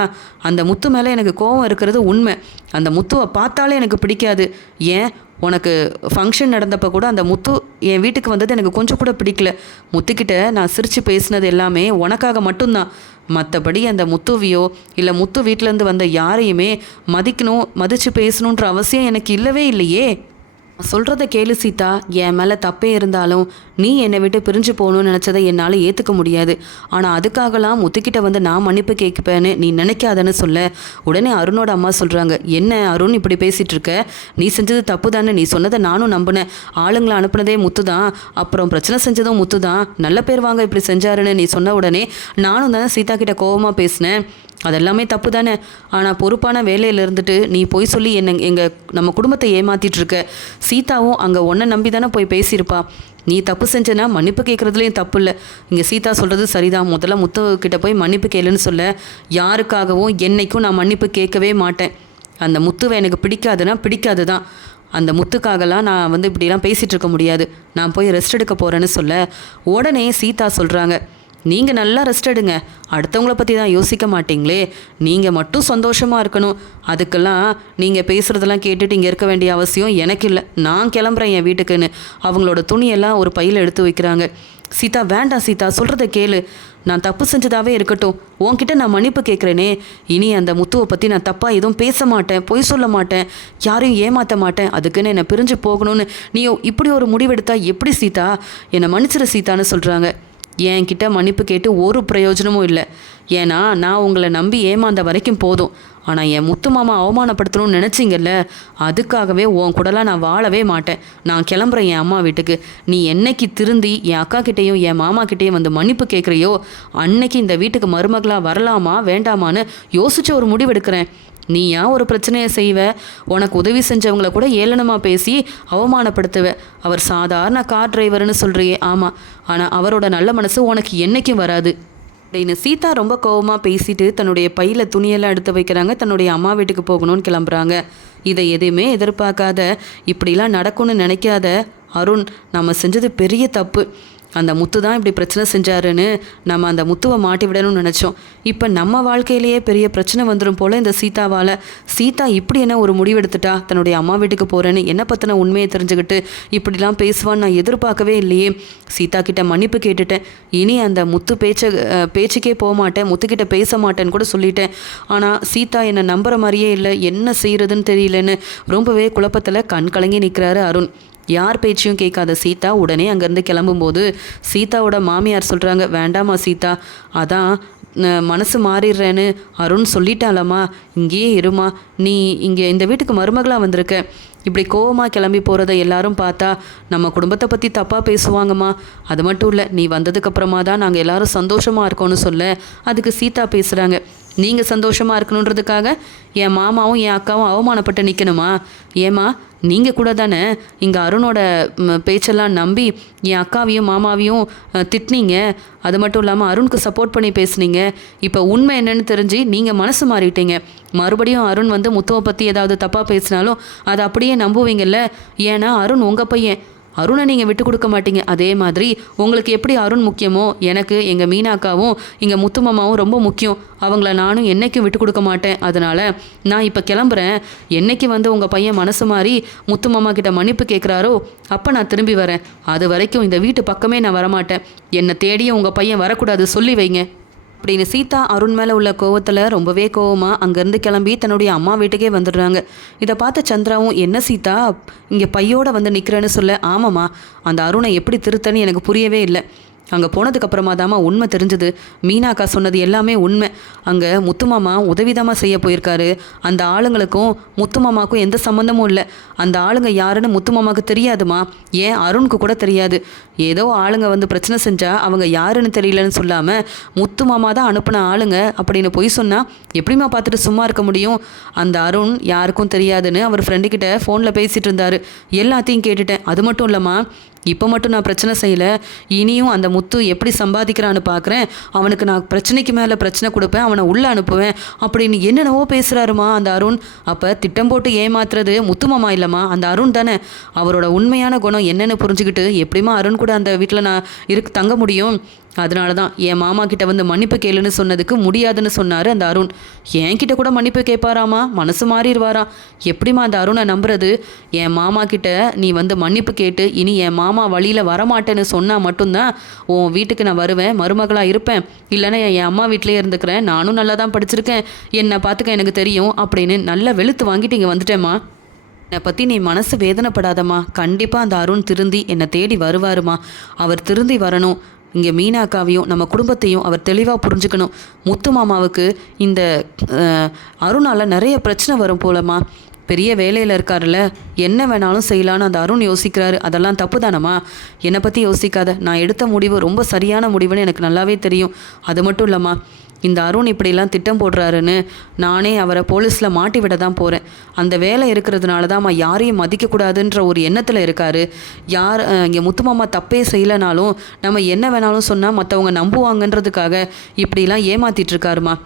அந்த முத்து மேலே எனக்கு கோபம் இருக்கிறது உண்மை. அந்த முத்துவை பார்த்தாலே எனக்கு பிடிக்காது. ஏன், உனக்கு ஃபங்க்ஷன் நடந்தப்போ கூட அந்த முத்து என் வீட்டுக்கு வந்தது எனக்கு கொஞ்சம் கூட பிடிக்கல. முத்துக்கிட்ட நான் சிரித்து பேசினது எல்லாமே உனக்காக மட்டும்தான். மற்றபடி அந்த முத்துவியோ இல்லை முத்து வீட்டிலேருந்து வந்த யாரையுமே மதித்து பேசணுன்ற அவசியம் எனக்கு இல்லவே இல்லையே. சொல்கிறத கேளு சீதா, என் மேலே தப்பே இருந்தாலும் நீ என்னை விட்டு பிரிஞ்சு போகணும்னு நினச்சதை என்னால் ஏற்றுக்க முடியாது. ஆனால் அதுக்காகலாம் முத்துக்கிட்ட வந்து நான் மன்னிப்பு கேட்குப்பேன்னு நீ நினைக்காதன்னு சொல்ல உடனே அருணோட அம்மா சொல்கிறாங்க, என்ன அருண் இப்படி பேசிகிட்டு இருக்க? நீ செஞ்சது தப்பு தானே. நீ சொன்னதை நானும் நம்பினேன். ஆளுங்களை அனுப்புனதே முத்து தான், அப்புறம் பிரச்சனை செஞ்சதும் முத்து தான். நல்ல பேர் வாங்க இப்படி செஞ்சாருன்னு நீ சொன்ன உடனே நானும் தானே சீதா கிட்ட கோபமாக பேசினேன். அதெல்லாமே தப்பு தானே. ஆனால் பொறுப்பான வேலையில் இருந்துட்டு நீ போய் சொல்லி நம்ம குடும்பத்தை ஏமாற்றிட்டு இருக்க. சீதாவும் அங்கே ஒன்றை நம்பி தானே போய் பேசியிருப்பா. நீ தப்பு செஞ்சனா மன்னிப்பு கேட்குறதுலேயும் தப்பு இல்லை. இங்கே சீதா சொல்கிறது சரிதான். முதல்ல முத்துக்கிட்ட போய் மன்னிப்பு கேளுன்னு சொல்ல, யாருக்காகவும் என்னைக்கும் நான் மன்னிப்பு கேட்கவே மாட்டேன். அந்த முத்துவை எனக்கு பிடிக்காதுன்னா பிடிக்காது தான். அந்த முத்துக்காகலாம் நான் வந்து இப்படிலாம் பேசிகிட்டு இருக்க முடியாது. நான் போய் ரெஸ்ட் எடுக்க போகிறேன்னு சொல்ல உடனே சீதா சொல்கிறாங்க, நீங்கள் நல்லா ரெஸ்ட் எடுங்க. அடுத்தவங்கள பற்றி தான் யோசிக்க மாட்டிங்களே. நீங்கள் மட்டும் சந்தோஷமாக இருக்கணும். அதுக்கெல்லாம் நீங்கள் பேசுகிறதெல்லாம் கேட்டுட்டு இங்கே இருக்க வேண்டிய அவசியம் எனக்கு இல்லை. நான் கிளம்புறேன் என் வீட்டுக்குன்னு அவங்களோட துணியெல்லாம் ஒரு பையில் எடுத்து வைக்கிறாங்க. சீதா, வேண்டாம் சீதா, சொல்கிறத கேளு. நான் தப்பு செஞ்சதாகவே இருக்கட்டும். உன்கிட்ட நான் மன்னிப்பு கேட்குறேனே. இனி அந்த முத்துவை பற்றி நான் தப்பாக எதுவும் பேச மாட்டேன், பொய் சொல்ல மாட்டேன், யாரையும் ஏமாற்ற மாட்டேன். அதுக்குன்னு என்னை பிரிஞ்சு போகணும்னு நீ இப்படி ஒரு முடிவெடுத்தா எப்படி சீதா? என்னை மன்னிச்சிரு சீதான்னு சொல்கிறாங்க. என்கிட்ட மன்னிப்பு கேட்டு ஒரு பிரயோஜனமும் இல்லை. ஏன்னா நான் உங்களை நம்பி ஏமாந்த வரைக்கும் போதும். ஆனால் என் முத்து மாமா அவமானப்படுத்தணும்னு நினச்சிங்கல்ல, அதுக்காகவே உன் கூடலாம் நான் வாழவே மாட்டேன். நான் கிளம்புறேன் என் அம்மா வீட்டுக்கு. நீ என்னைக்கு திருந்தி என் அக்கா கிட்டேயும் என் மாமா கிட்டேயும் வந்து மன்னிப்பு கேட்குறியோ அன்னைக்கு இந்த வீட்டுக்கு மருமகளாக வரலாமா வேண்டாமான்னு யோசிச்சு ஒரு முடிவெடுக்கிறேன். நீ ஏன் ஒரு பிரச்சனையை செய்வ? உனக்கு உதவி செஞ்சவங்களை கூட ஏளனமாக பேசி அவமானப்படுத்துவ. அவர் சாதாரண கார் டிரைவர்னு சொல்கிறியே, ஆமாம், ஆனால் அவரோட நல்ல மனசு உனக்கு என்றைக்கும் வராது அப்படின்னு சீதா ரொம்ப கோவமாக பேசிட்டு தன்னுடைய பையில் துணியெல்லாம் எடுத்து வைக்கிறாங்க. தன்னுடைய அம்மா வீட்டுக்கு போகணும்னு கிளம்புறாங்க. இதை எதையுமே எதிர்பார்க்காத, இப்படிலாம் நடக்கும்னு நினைக்காத அருண், நம்ம செஞ்சது பெரிய தப்பு. அந்த முத்து தான் இப்படி பிரச்சனை செஞ்சாருன்னு நம்ம அந்த முத்துவை மாட்டி விடணும்னு நினச்சோம். இப்போ நம்ம வாழ்க்கையிலேயே பெரிய பிரச்சனை வந்துடும் போல் இந்த சீதாவால். சீதா இப்படி என்ன ஒரு முடிவெடுத்துட்டா, தன்னுடைய அம்மா வீட்டுக்கு போகிறேன்னு என்ன பற்றின உண்மையை தெரிஞ்சுக்கிட்டு இப்படிலாம் பேசுவான்னு நான் எதிர்பார்க்கவே இல்லையே. சீதா கிட்ட மன்னிப்பு கேட்டுட்டேன். இனி அந்த முத்து பேச்சுக்கே போக மாட்டேன், முத்துக்கிட்ட பேச மாட்டேன்னு கூட சொல்லிட்டேன். ஆனால் சீதா என்னை நம்புகிற மாதிரியே இல்லை, என்ன செய்கிறதுன்னு தெரியலன்னு ரொம்பவே குழப்பத்தில் கண் கலங்கி நிற்கிறாரு அருண். யார் பேச்சையும் கேட்காத சீதா உடனே அங்கேருந்து கிளம்பும்போது சீதாவோட மாமியார் சொல்கிறாங்க, வேண்டாமா சீதா, அதான் மனசு மாறிடுறேன்னு அருண் சொல்லிட்டாலம்மா, இங்கேயே இருமா, நீ இங்கே இந்த வீட்டுக்கு மருமகளாக வந்திருக்க, இப்படி கோவமாக கிளம்பி போகிறத எல்லாரும் பார்த்தா நம்ம குடும்பத்தை பற்றி தப்பாக பேசுவாங்கம்மா. அது மட்டும் இல்லை, நீ வந்ததுக்கப்புறமா தான் நாங்கள் எல்லாரும் சந்தோஷமாக இருக்கோன்னு சொல்ல அதுக்கு சீதா பேசுகிறாங்க, நீங்கள் சந்தோஷமாக இருக்கணுன்றதுக்காக என் மாமாவும் என் அக்காவும் அவமானப்பட்டு நிற்கணுமா? ஏம்மா, நீங்கள் கூட தானே இங்கே அருணோட பேச்செல்லாம் நம்பி என் அக்காவையும் மாமாவையும் திட்டினீங்க. அது மட்டும் இல்லாமல் அருணுக்கு சப்போர்ட் பண்ணி பேசுனீங்க. இப்போ உண்மை என்னன்னு தெரிஞ்சு நீங்கள் மனசு மாறிட்டீங்க. மறுபடியும் அருண் வந்து முத்துவை பற்றி ஏதாவது தப்பாக பேசினாலும் அதை அப்படியே நம்புவீங்கல்ல. ஏன்னா அருண் உங்கள் பையன், அருணை நீங்கள் விட்டு கொடுக்க மாட்டீங்க. அதே மாதிரி உங்களுக்கு எப்படி அருண் முக்கியமோ, எனக்கு எங்கள் மீனாக்காவும் இங்கே முத்துமாமாவும் ரொம்ப முக்கியம். அவங்கள நானும் என்றைக்கும் விட்டு கொடுக்க மாட்டேன். அதனால் நான் இப்போ கிளம்புறேன். என்றைக்கு வந்து உங்கள் பையன் மனசு மாறி முத்துமாமா கிட்ட மன்னிப்பு கேட்குறாரோ அப்போ நான் திரும்பி வரேன். அது வரைக்கும் இந்த வீட்டு பக்கமே நான் வரமாட்டேன். என்னை தேடியும் உங்கள் பையன் வரக்கூடாது, சொல்லி வைங்க அப்படின்னு சீதா அருண் மேலே உள்ள கோவத்தில் ரொம்பவே கோவமாக அங்கேருந்து கிளம்பி தன்னுடைய அம்மா வீட்டுக்கே வந்துடுறாங்க. இதை பார்த்த சந்திராவும், என்ன சீதா இங்கே பையோடு வந்து நிற்கிறேன்னு சொல்ல, ஆமாம்மா, அந்த அருணை எப்படி திருத்தன்னு எனக்கு புரியவே இல்லை. அங்கே போனதுக்கப்புறமா தாம்மா உண்மை தெரிஞ்சது. மீனாக்கா சொன்னது எல்லாமே உண்மை. அங்கே முத்துமாமா உதவிதாம்மா செய்ய போயிருக்காரு. அந்த ஆளுங்களுக்கும் முத்துமாமாக்கும் எந்த சம்மந்தமும் இல்லை. அந்த ஆளுங்க யாருன்னு முத்துமாமாவுக்கு தெரியாதுமா, ஏன் அருணுக்கு கூட தெரியாது. ஏதோ ஆளுங்க வந்து பிரச்சனை செஞ்சால் அவங்க யாருன்னு தெரியலன்னு சொல்லாமல் முத்துமாமா தான் அனுப்பின ஆளுங்க அப்படின்னு பொய் சொன்னால் எப்படிமா பார்த்துட்டு சும்மா இருக்க முடியும்? அந்த அருண் யாருக்கும் தெரியாதுன்னு அவர் ஃப்ரெண்டுக்கிட்ட ஃபோனில் பேசிகிட்டு இருந்தார். எல்லாத்தையும் கேட்டுட்டேன். அது மட்டும் இல்லைம்மா, இப்போ மட்டும் நான் பிரச்சனை செய்யலை, இனியும் அந்த முத்து எப்படி சம்பாதிக்கிறான்னு பார்க்குறேன். அவனுக்கு நான் பிரச்சனைக்கு மேலே பிரச்சனை கொடுப்பேன், அவனை உள்ளே அனுப்புவேன் அப்படின்னு என்னென்னவோ பேசுகிறாருமா அந்த அருண். அப்போ திட்டம் போட்டு ஏமாத்துறது முத்துமாமா இல்லைம்மா, அந்த அருண் தானே. அவரோட உண்மையான குணம் என்னென்னு புரிஞ்சுக்கிட்டு எப்படிமா அருண் கூட அந்த வீட்டில் நான் தங்க முடியும்? அதனால தான் என் மாமா கிட்ட வந்து மன்னிப்பு கேளுன்னு சொன்னதுக்கு முடியாதுன்னு சொன்னார் அந்த அருண். என்கிட்ட கூட மன்னிப்பு கேட்பாராமா, மனசு மாறிடுவாராம். எப்படிமா அந்த அருணை நம்புறது? என் மாமா கிட்ட நீ வந்து மன்னிப்பு கேட்டு இனி என் மாமா வழியில் வரமாட்டேன்னு சொன்னால் மட்டும்தான் உன் வீட்டுக்கு நான் வருவேன், மருமகளாக இருப்பேன். இல்லைன்னா என் அம்மா வீட்டிலே இருந்துக்கிறேன், நானும் நல்லா தான் படிச்சிருக்கேன், என்னை பார்த்துக்க எனக்கு தெரியும் அப்படின்னு நல்லா வெளுத்து வாங்கிட்டு இங்கே வந்துட்டேம்மா. என்னை பற்றி நீ மனசு வேதனைப்படாதம்மா. கண்டிப்பாக அந்த அருண் திருந்தி என்னை தேடி வருவாருமா. அவர் திருந்தி வரணும். இங்கே மீனாக்காவையும் நம்ம குடும்பத்தையும் அவர் தெளிவாக புரிஞ்சுக்கணும். முத்து மாமாவுக்கு இந்த அருணால் நிறைய பிரச்சனை வரும் போலம்மா. பெரிய வேலையில் இருக்காருல்ல, என்ன வேணாலும் செய்யலான்னு அந்த அருண் யோசிக்கிறாரு. அதெல்லாம் தப்பு தானம்மா. என்னை பற்றி யோசிக்காத. நான் எடுத்த முடிவு ரொம்ப சரியான முடிவுன்னு எனக்கு நல்லாவே தெரியும். அது மட்டும் இல்லைம்மா, இந்த அருண் இப்படிலாம் திட்டம் போடுறாருன்னு நானே அவரை போலீஸில் மாட்டி விட தான் போகிறேன். அந்த வேலை இருக்கிறதுனால தான் யாரையும் மதிக்கக்கூடாதுன்ற ஒரு எண்ணத்தில் இருக்கார். இங்கே முத்துமாமா தப்பே செய்யலைனாலும் நம்ம என்ன வேணாலும் சொன்னால் மற்றவங்க நம்புவாங்கன்றதுக்காக இப்படிலாம் ஏமாற்றிட்டுருக்காருமா.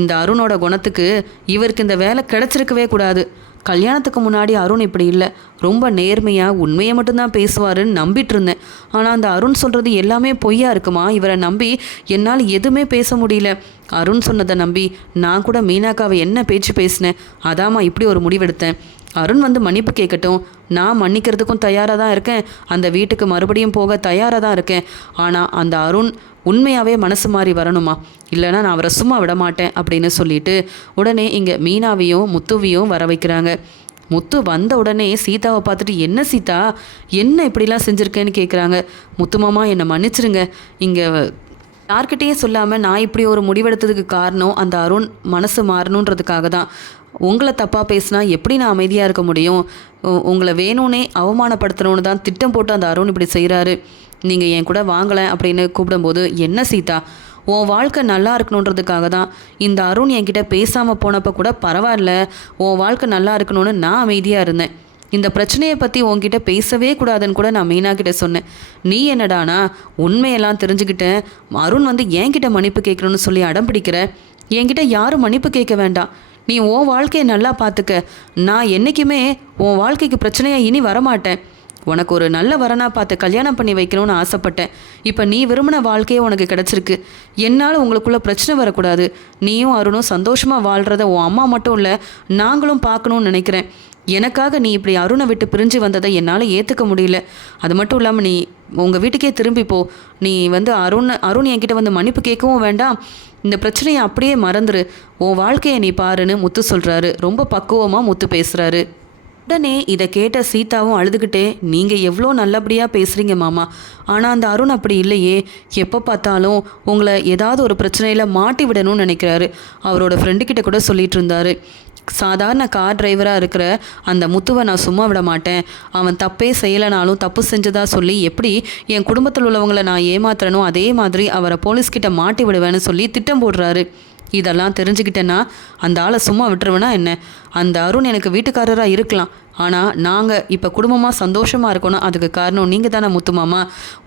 இந்த அருணோட குணத்துக்கு இவருக்கு இந்த வேலை கிடச்சிருக்கவே கூடாது. கல்யாணத்துக்கு முன்னாடி அருண் இப்படி இல்லை, ரொம்ப நேர்மையாக உண்மையை மட்டும்தான் பேசுவாருன்னு நம்பிட்டு இருந்தேன். ஆனால் அந்த அருண் சொல்கிறது எல்லாமே பொய்யா இருக்குமா. இவரை நம்பி என்னால் எதுவுமே பேச முடியல. அருண் சொன்னதை நம்பி நான் கூட மீனாக்காவை என்ன பேச்சு பேசினேன். அதாம்மா இப்படி ஒரு முடிவெடுத்தேன். அருண் வந்து மன்னிப்பு கேட்கட்டும், நான் மன்னிக்கிறதுக்கும் தயாராக தான் இருக்கேன், அந்த வீட்டுக்கு மறுபடியும் போக தயாராக தான் இருக்கேன். ஆனால் அந்த அருண் உண்மையாகவே மனசு மாறி வரணுமா, இல்லைனா நான் அவரை சும்மா விட மாட்டேன் அப்படின்னு சொல்லிட்டு உடனே இங்கே மீனாவையும் முத்துவையும் வர வைக்கிறாங்க. முத்து வந்த உடனே சீதாவை பார்த்துட்டு, என்ன சீதா என்ன இப்படிலாம் செஞ்சுருக்கேன்னு கேட்குறாங்க. முத்துமாமா என்னை மன்னிச்சிருங்க, இங்கே யார்கிட்டையும் சொல்லாமல் நான் இப்படி ஒரு முடிவெடுத்ததுக்கு காரணம் அந்த அருண் மனசு மாறணுன்றதுக்காக தான். உங்களை தப்பாக பேசினா எப்படி நான் அமைதியாக இருக்க முடியும்? உங்களை வேணும்னே அவமானப்படுத்தணும்னு தான் திட்டம் போட்டு அந்த அருண் இப்படி செய்கிறாரு. நீங்கள் என் கூட வாங்கலை அப்படின்னு கூப்பிடும்போது, என்ன சீதா உன் வாழ்க்கை நல்லா இருக்கணுன்றதுக்காக தான் இந்த அருண் என்கிட்ட பேசாமல் போனப்போ கூட பரவாயில்ல, உன் வாழ்க்கை நல்லா இருக்கணும்னு நான் அமைதியாக இருந்தேன். இந்த பிரச்சனையை பற்றி உன்கிட்ட பேசவே கூடாதுன்னு கூட நான் மீனாக்கிட்ட சொன்னேன். நீ என்னடானா உண்மையெல்லாம் தெரிஞ்சுக்கிட்டேன், அருண் வந்து என்கிட்ட மன்னிப்பு கேட்கணும்னு சொல்லி அடம் பிடிக்கிற. என்கிட்ட யாரும் மன்னிப்பு கேட்க வேண்டாம், நீ உன் வாழ்க்கையை நல்லா பார்த்துக்க. நான் என்றைக்குமே உன் வாழ்க்கைக்கு பிரச்சனையாக இனி வரமாட்டேன். உனக்கு ஒரு நல்ல வரனாக பார்த்து கல்யாணம் பண்ணி வைக்கணும்னு ஆசைப்பட்டேன். இப்போ நீ விரும்பின வாழ்க்கையே உனக்கு கிடச்சிருக்கு. என்னால் உங்களுக்குள்ளே பிரச்சனை வரக்கூடாது. நீயும் அருணும் சந்தோஷமாக வாழ்கிறத உன் அம்மா மட்டும் இல்லை, நாங்களும் பார்க்கணுன்னு நினைக்கிறேன். எனக்காக நீ இப்படி அருணை விட்டு பிரிஞ்சு வந்ததை என்னால் ஏற்றுக்க முடியல. அது மட்டும் இல்லாமல் நீ உங்கள் வீட்டுக்கே திரும்பிப்போ. நீ அருண் என்கிட்ட வந்து மன்னிப்பு கேட்கவும் வேண்டாம். இந்த பிரச்சனையை அப்படியே மறந்துரு. உன் வாழ்க்கையை நீ பாருன்னு முத்து சொல்கிறாரு. ரொம்ப பக்குவமாக முத்து பேசுகிறாரு. உடனே இதை கேட்ட சீதாவும் அழுதுகிட்டே, நீங்கள் எவ்வளோ நல்லபடியாக பேசுகிறீங்க மாமா, ஆனால் அந்த அருண் அப்படி இல்லையே. எப்போ பார்த்தாலும் உங்களை ஏதாவது ஒரு பிரச்சனையில் மாட்டி விடணும்னு நினைக்கிறாரு. அவரோட ஃப்ரெண்டுக்கிட்ட கூட சொல்லிட்டு இருந்தாரு, சாதாரண கார் டிரைவராக இருக்கிற அந்த முத்துவை நான் சும்மா விட மாட்டேன். அவன் தப்பே செய்யலைனாலும் தப்பு செஞ்சதா சொல்லி எப்படி என் குடும்பத்தில் உள்ளவங்களை நான் ஏமாத்துறனோ அதே மாதிரி அவரை போலீஸ்கிட்ட மாட்டி விடுவேன்னு சொல்லி திட்டம் போடுறாரு. இதெல்லாம் தெரிஞ்சுக்கிட்டேன்னா அந்த ஆளை சும்மா விட்டுருவேனா என்ன? அந்த அருண் எனக்கு வீட்டுக்காரராக இருக்கலாம், ஆனால் நாங்கள் இப்போ குடும்பமாக சந்தோஷமாக இருக்கணும். அதுக்கு காரணம் நீங்கள் தானே முத்துமாமா.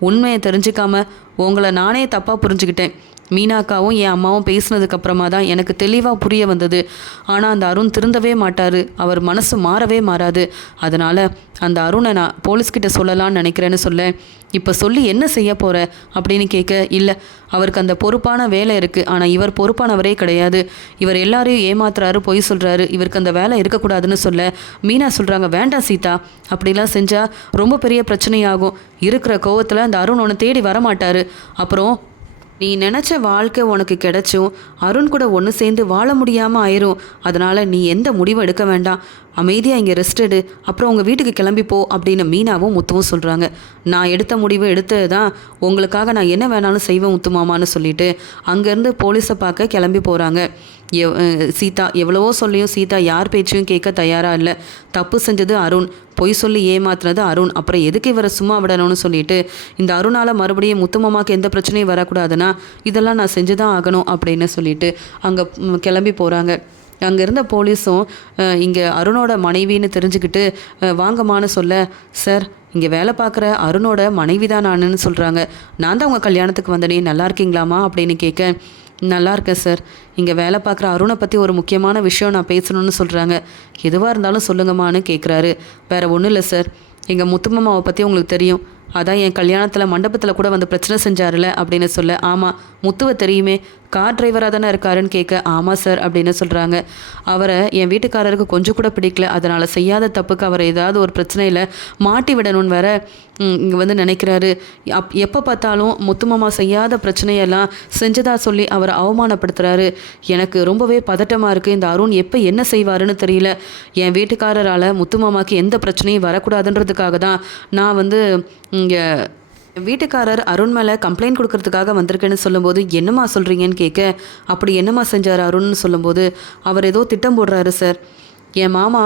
உண்மையை தெரிஞ்சுக்காம உங்களை நானே தப்பாக புரிஞ்சுக்கிட்டேன். மீனாக்காவும் என் அம்மாவும் பேசினதுக்கப்புறமா தான் எனக்கு தெளிவாக புரிய வந்தது. ஆனால் அந்த அருண் திருந்தவே மாட்டார். அவர் மனசு மாறவே மாறாது. அதனால் அந்த அருணை நான் போலீஸ்கிட்ட சொல்லலான்னு நினைக்கிறேன்னு சொல்ல, இப்போ சொல்லி என்ன செய்ய போகிற அப்படின்னு கேட்க, இல்லை அவருக்கு அந்த பொறுப்பான வேலை இருக்குது, ஆனால் இவர் பொறுப்பானவரே கிடையாது. இவர் எல்லாரையும் ஏமாத்துறாரு, பொய் சொல்கிறாரு, இவருக்கு அந்த வேலை இருக்கக்கூடாதுன்னு சொல்ல மீனா சொல்கிறாங்க, வேண்டாம் சீதா, அப்படிலாம் செஞ்சால் ரொம்ப பெரிய பிரச்சனையாகும். இருக்கிற கோவத்தில் அந்த அருண் உன்னை தேடி வரமாட்டார். அப்புறம் நீ நினச்ச வாழ்க்கை உனக்கு கிடைச்சும் அருண் கூட ஒன்று சேர்ந்து வாழ முடியாமல் ஆயிரும். அதனால் நீ எந்த முடிவும் எடுக்க வேண்டாம், அமைதியாக இங்கே ரெஸ்ட் எடு, அப்புறம் உங்கள் வீட்டுக்கு கிளம்பிப்போ அப்படின்னு மீனாவும் முத்துவும் சொல்கிறாங்க. நான் எடுத்த முடிவு எடுத்தது தான், உங்களுக்காக நான் என்ன வேணாலும் செய்வேன் முத்துமாமான்னு சொல்லிட்டு அங்கேருந்து போலீஸை பார்க்க கிளம்பி போகிறாங்க. சீதா எவ்வளவோ சொல்லியும் சீதா யார் பேச்சையும் கேட்க தயாராக இல்லை. தப்பு செஞ்சது அருண், பொய் சொல்லி ஏமாத்துனது அருண், அப்புறம் எதுக்கு இவரை சும்மா விடணும்னு சொல்லிட்டு இந்த அருணால் மறுபடியும் முத்துமாமாவுக்கு எந்த பிரச்சனையும் வரக்கூடாதுன்னா இதெல்லாம் நான் செஞ்சு தான் ஆகணும் அப்படின்னு சொல்லிட்டு அங்கே கிளம்பி போகிறாங்க. அங்கே இருந்த போலீஸும் இங்கே அருணோட மனைவின்னு தெரிஞ்சுக்கிட்டு வாங்கம்மான்னு சொல்ல, சார் இங்கே வேலை பார்க்குற அருணோட மனைவி தான் நானுன்னு சொல்கிறாங்க. நான் தான் உங்கள் கல்யாணத்துக்கு வந்தனே, நல்லா இருக்கீங்களாம்மா அப்படின்னு கேட்க, நல்லா இருக்கேன் சார். இங்கே வேலை பார்க்குற அருணை பற்றி ஒரு முக்கியமான விஷயம் நான் பேசணும்னு சொல்கிறாங்க. எதுவாக இருந்தாலும் சொல்லுங்கம்மான்னு கேட்குறாரு. வேறு ஒன்றும் இல்லை சார், எங்கள் முத்துமாமாவை பற்றி உங்களுக்கு தெரியும், அதான் என் கல்யாணத்தில் மண்டபத்தில் கூட வந்து பிரச்சனை செஞ்சார்ல அப்படின்னு சொல்ல, ஆமாம் முத்துவை தெரியுமே, கார் டிரைவராக தானே இருக்காருன்னு கேட்க, ஆமாம் சார் அப்படின்னு சொல்கிறாங்க. அவரை என் வீட்டுக்காரருக்கு கொஞ்சம் கூட பிடிக்கல, அதனால் செய்யாத தப்புக்கு அவரை ஏதாவது ஒரு பிரச்சனையில் மாட்டி விடணும்னு வேற இங்கே வந்து நினைக்கிறாரு. எப்போ பார்த்தாலும் முத்துமாமா செய்யாத பிரச்சனையெல்லாம் செஞ்சதாக சொல்லி அவரை அவமானப்படுத்துகிறாரு. எனக்கு ரொம்பவே பதட்டமாக இருக்குது. இந்த அருண் எப்போ என்ன செய்வாருன்னு தெரியல. என் வீட்டுக்காரரால் முத்துமாமாவுக்கு எந்த பிரச்சனையும் வரக்கூடாதுன்றதுக்காக தான் நான் வந்து இங்கே வீட்டுக்காரர் அருண் மேலே கம்ப்ளைண்ட் கொடுக்கறதுக்காக வந்திருக்கேன்னு சொல்லும்போது, என்னம்மா சொல்கிறீங்கன்னு கேட்க, அப்படி என்னம்மா செஞ்சார் அருண்னு சொல்லும்போது, அவர் ஏதோ திட்டம் போடுறாரு சார். என் மாமா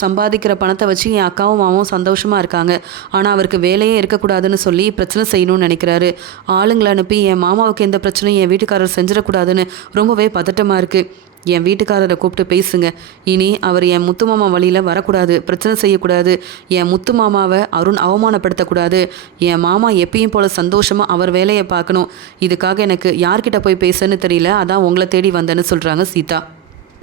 சம்பாதிக்கிற பணத்தை வச்சு என் அக்காவும் மாமாவும் சந்தோஷமாக இருக்காங்க, ஆனால் அவருக்கு வேலையே இருக்கக்கூடாதுன்னு சொல்லி பிரச்சனை செய்யணும்னு நினைக்கிறாரு. ஆளுங்களை அனுப்பி என் மாமாவுக்கு எந்த பிரச்சனையும் என் வீட்டுக்காரர் செஞ்சிடக்கூடாதுன்னு ரொம்பவே பதட்டமாக இருக்குது. என் வீட்டுக்காரரை கூப்பிட்டு பேசுங்க. இனி அவர் என் முத்துமாமா வழியில் வரக்கூடாது, பிரச்சனை செய்யக்கூடாது, என் முத்துமாமாவை அருண் அவமானப்படுத்தக்கூடாது, என் மாமா எப்பயும் போல் சந்தோஷமாக அவர் வேலையை பார்க்கணும். இதுக்காக எனக்கு யார்கிட்ட போய் பேசுன்னு தெரியல, அதான் உங்களை தேடி வந்தேன்னு சொல்கிறாங்க சீதா.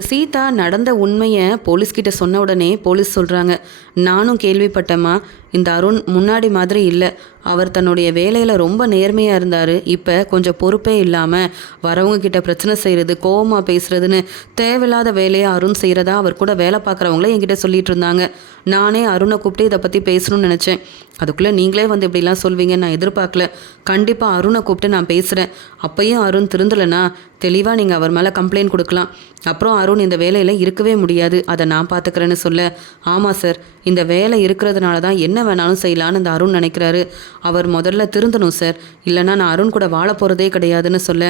சீதா நடந்த உண்மையை போலீஸ்கிட்ட சொன்ன உடனே போலீஸ் சொல்கிறாங்க, நானும் கேள்விப்பட்டேம்மா, இந்த அருண் முன்னாடி மாதிரி இல்லை. அவர் தன்னுடைய வேலையில் ரொம்ப நேர்மையாக இருந்தார். இப்போ கொஞ்சம் பொறுப்பே இல்லாமல் வரவங்க கிட்ட பிரச்சனை செய்கிறது, கோவமாக பேசுகிறதுன்னு தேவையில்லாத வேலையை அருண் செய்கிறதா அவர் கூட வேலை பார்க்குறவங்களே என்கிட்ட சொல்லிட்டு இருந்தாங்க. நானே அருணை கூப்பிட்டு இதை பற்றி பேசணும்னு நினச்சேன். அதுக்குள்ளே நீங்களே வந்து இப்படிலாம் சொல்வீங்கன்னு நான் எதிர்பார்க்கல. கண்டிப்பாக அருணை கூப்பிட்டு நான் பேசுகிறேன். அப்பையும் அருண் திருந்தலைன்னா தெளிவாக நீங்கள் அவர் மேலே கம்ப்ளைண்ட் கொடுக்கலாம். அப்புறம் அருண் இந்த வேலையில் இருக்கவே முடியாது, அதை நான் பார்த்துக்கிறேன்னு சொல்ல, ஆமாம் சார், இந்த வேலை இருக்கிறதுனால தான் என்ன வேணாலும் செய்யலான்னு இந்த அருண் நினைக்கிறாரு. அவர் முதல்ல திருந்தணும் சார், இல்லைனா நான் அருண் கூட வாழ போகிறதே கிடையாதுன்னு சொல்ல,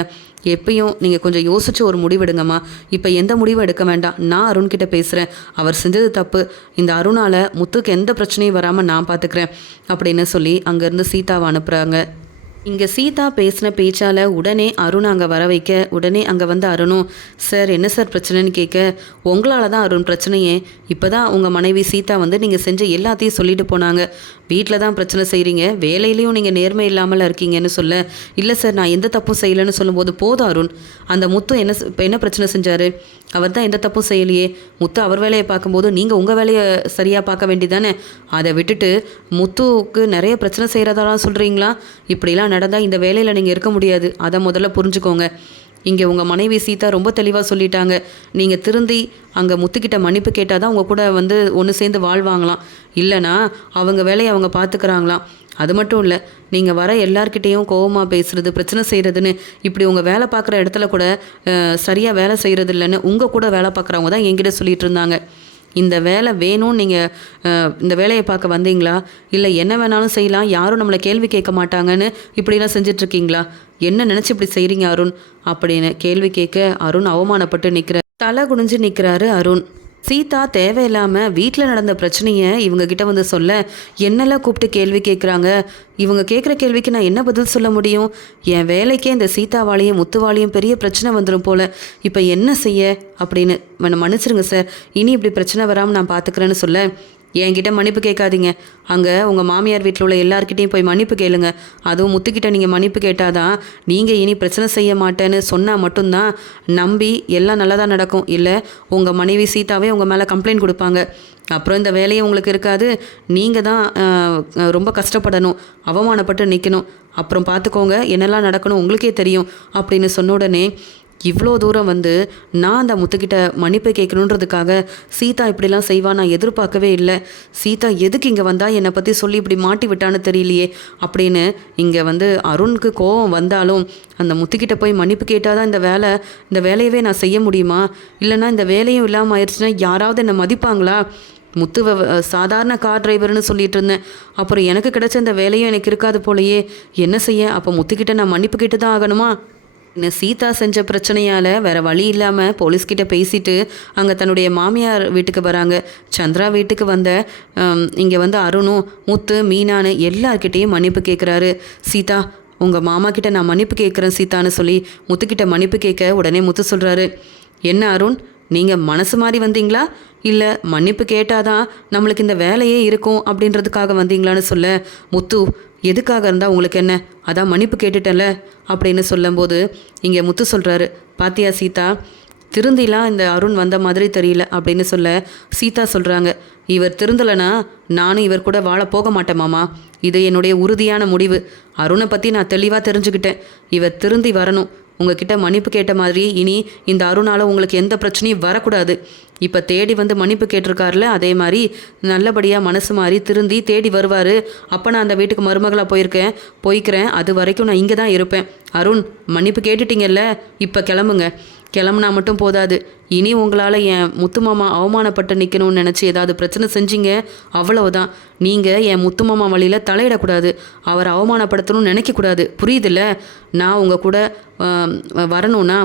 எப்பயும் நீங்கள் கொஞ்சம் யோசிச்சு ஒரு முடிவெடுங்கம்மா. இப்போ எந்த முடிவும் எடுக்க வேண்டாம், நான் அருண்கிட்ட பேசுகிறேன். அவர் செஞ்சது தப்பு, இந்த அருணால் முத்துக்கு எந்த பிரச்சனையும் வராமல் நான் பார்த்துக்கிறேன் அப்படின்னு சொல்லி அங்கேருந்து சீதாவை அனுப்புகிறாங்க. இங்கே சீதா பேசின பேச்சால் உடனே அருண் அங்கே வர வைக்க, உடனே அங்கே வந்து அருணும், சார் என்ன சார் பிரச்சனைன்னு கேட்க, உங்களால் தான் அருண் பிரச்சனையே. இப்போ தான் உங்கள் மனைவி சீதா வந்து நீங்கள் செஞ்ச எல்லாத்தையும் சொல்லிட்டு போனாங்க. வீட்டில் தான் பிரச்சனை செய்கிறீங்க, வேலையிலையும் நீங்கள் நேர்மை இல்லாமல் இருக்கீங்கன்னு சொல்ல, இல்லை சார் நான் எந்த தப்பும் செய்யலைன்னு சொல்லும்போது, போதும் அருண், அந்த முத்து இப்போ என்ன பிரச்சனை செஞ்சார்? அவர் தான் எந்த தப்பும் செய்யலையே. முத்து அவர் வேலையை பார்க்கும்போது நீங்கள் உங்கள் வேலையை சரியாக பார்க்க வேண்டியதானே. அதை விட்டுட்டு முத்துவுக்கு நிறைய பிரச்சனை செய்கிறதாலாம் சொல்கிறீங்களா? இப்படிலாம் நடந்தால் இந்த வேலையில் நீங்கள் இருக்க முடியாது. அதை முதல்ல புரிஞ்சுக்கோங்க. இங்கே உங்கள் மனைவி சீதா ரொம்ப தெளிவாக சொல்லிட்டாங்க. நீங்கள் திருந்தி அங்கே முத்துக்கிட்ட மன்னிப்பு கேட்டால் தான் உங்கள் கூட ஒன்று சேர்ந்து வாழ்வாங்களாம். இல்லைனா அவங்க வேலையை அவங்க பார்த்துக்கிறாங்களாம். அது மட்டும் இல்லை, நீங்கள் வர எல்லார்கிட்டேயும் கோவமாக பேசுகிறது, பிரச்சனை செய்கிறதுன்னு இப்படி உங்கள் வேலை பார்க்குற இடத்துல கூட சரியாக வேலை செய்கிறது இல்லைன்னு உங்கள் கூட வேலை பார்க்குறவங்க தான் என்கிட்ட சொல்லிகிட்டு இருந்தாங்க. இந்த வேலை வேணும்னு நீங்கள் இந்த வேலையை பார்க்க வந்தீங்களா, இல்லை என்ன வேணாலும் செய்யலாம், யாரும் நம்மளை கேள்வி கேட்க மாட்டாங்கன்னு இப்படிலாம் செஞ்சிட்ருக்கீங்களா? என்ன நினச்சி இப்படி செய்கிறீங்க அருண் அப்படின்னு கேள்வி கேட்க அருண் அவமானப்பட்டு தலை குனிஞ்சு நிற்கிறாரு அருண். சீதா தேவையில்லாமல் வீட்டில் நடந்த பிரச்சனையை இவங்க கிட்ட சொல்ல என்னெல்லாம் கூப்பிட்டு கேள்வி கேட்குறாங்க. இவங்க கேட்குற கேள்விக்கு நான் என்ன பதில் சொல்ல முடியும்? என் வேலைக்கே இந்த சீதாவாலையும் முத்துவாலையும் பெரிய பிரச்சனை வந்துடும் போல். இப்போ என்ன செய்ய அப்படின்னு மன்னிச்சிருங்க சார், இனி இப்படி பிரச்சனை வராமல் நான் பார்த்துக்கிறேன்னு சொல்ல, என்கிட்ட மன்னிப்பு கேட்காதீங்க. அங்கே உங்கள் மாமியார் வீட்டில் உள்ள எல்லார்கிட்டையும் போய் மன்னிப்பு கேளுங்க. அதுவும் முத்துக்கிட்ட நீங்கள் மன்னிப்பு கேட்டாதான் நீங்கள் இனி பிரச்சனை செய்ய மாட்டேன்னு சொன்னால் மட்டும்தான் நம்பி எல்லாம் நல்லா தான் நடக்கும். இல்லை உங்கள் மனைவி சீதாவே உங்கள் மேலே கம்ப்ளைண்ட் கொடுப்பாங்க. அப்புறம் இந்த வேலையும் உங்களுக்கு இருக்காது. நீங்கள் தான் ரொம்ப கஷ்டப்படணும், அவமானப்பட்டு நிற்கணும். அப்புறம் பார்த்துக்கோங்க, என்னெல்லாம் நடக்கணும் உங்களுக்கே தெரியும் அப்படின்னு சொன்ன உடனே இவ்வளோ தூரம் நான் அந்த முத்துக்கிட்ட மன்னிப்பு கேட்கணுன்றதுக்காக சீதா இப்படிலாம் செய்வா நான் எதிர்பார்க்கவே இல்லை. சீதா எதுக்கு இங்கே வந்தால் என்னை பற்றி சொல்லி இப்படி மாட்டி விட்டான்னு தெரியலையே அப்படின்னு இங்கே அருணுக்கு கோவம் வந்தாலும் அந்த முத்துக்கிட்ட போய் மன்னிப்பு கேட்டால் தான் இந்த வேலையவே நான் செய்ய முடியுமா? இல்லைனா இந்த வேலையும் இல்லாமல் ஆயிடுச்சுன்னா யாராவது என்னை மதிப்பாங்களா? முத்துவை சாதாரண கார் டிரைவர்னு சொல்லிட்டு இருந்தேன். அப்புறம் எனக்கு கிடைச்ச இந்த வேலையும் எனக்கு இருக்காது போலையே. என்ன செய்ய? அப்போ முத்துக்கிட்ட நான் மன்னிப்பு கேட்டு தான் ஆகணுமா? சீதா செஞ்ச பிரச்சனையால் வேறு வழி இல்லாமல் போலீஸ்கிட்ட பேசிட்டு அங்கே தன்னுடைய மாமியார் வீட்டுக்கு வராங்க. சந்திரா வீட்டுக்கு இங்கே அருணும் முத்து மீனான்னு எல்லார்கிட்டேயும் மன்னிப்பு கேட்குறாரு. சீதா, உங்கள் மாமா கிட்ட நான் மன்னிப்பு கேட்குறேன் சீதான்னு சொல்லி முத்துக்கிட்ட மன்னிப்பு கேட்க உடனே முத்து சொல்கிறாரு, என்ன அருண், நீங்கள் மனசு மாதிரி வந்தீங்களா, இல்லை மன்னிப்பு கேட்டாதான் நம்மளுக்கு இந்த வேலையே இருக்கும் அப்படின்றதுக்காக வந்தீங்களான்னு சொல்ல, முத்து எதுக்காக இருந்தால் உங்களுக்கு என்ன, அதான் மன்னிப்பு கேட்டுட்டேன்ல அப்படின்னு சொல்லும்போது இங்கே முத்து சொல்கிறாரு, பாத்தியா சீதா, திருந்திலாம் இந்த அருண் வந்த மாதிரி தெரியல அப்படின்னு சொல்ல சீதா சொல்கிறாங்க, இவர் திருந்தலைனா நானும் இவர் கூட வாழ போக மாட்டேன் மாமா. இது என்னுடைய உறுதியான முடிவு. அருணை பற்றி நான் தெளிவாக தெரிஞ்சுக்கிட்டேன். இவர் திருந்தி வரணும். உங்ககிட்ட மன்னிப்பு கேட்ட மாதிரி இனி இந்த அருணால் உங்களுக்கு எந்த பிரச்சனையும் வரக்கூடாது. இப்போ தேடி மன்னிப்பு கேட்டிருக்காருல, அதே மாதிரி நல்லபடியாக மனசு மாதிரி திருந்தி தேடி வருவார். அப்போ நான் அந்த வீட்டுக்கு மருமகளாக போய்க்கிறேன். அது வரைக்கும் நான் இங்கே தான் இருப்பேன். அருண், மன்னிப்பு கேட்டுட்டீங்கல்ல, இப்போ கிளம்புங்க. கிளம்புனா மட்டும் போதாது, இனி உங்களால் என் முத்துமாமா அவமானப்பட்டு நிற்கணும்னு நினச்சி ஏதாவது பிரச்சனை செஞ்சீங்க, அவ்வளவுதான். நீங்கள் என் முத்துமாமா வழியில் தலையிடக்கூடாது, அவரை அவமானப்படுத்தணும்னு நினைக்கக்கூடாது. புரியுதில்ல? நான் உங்கள் கூட வரணும்னா,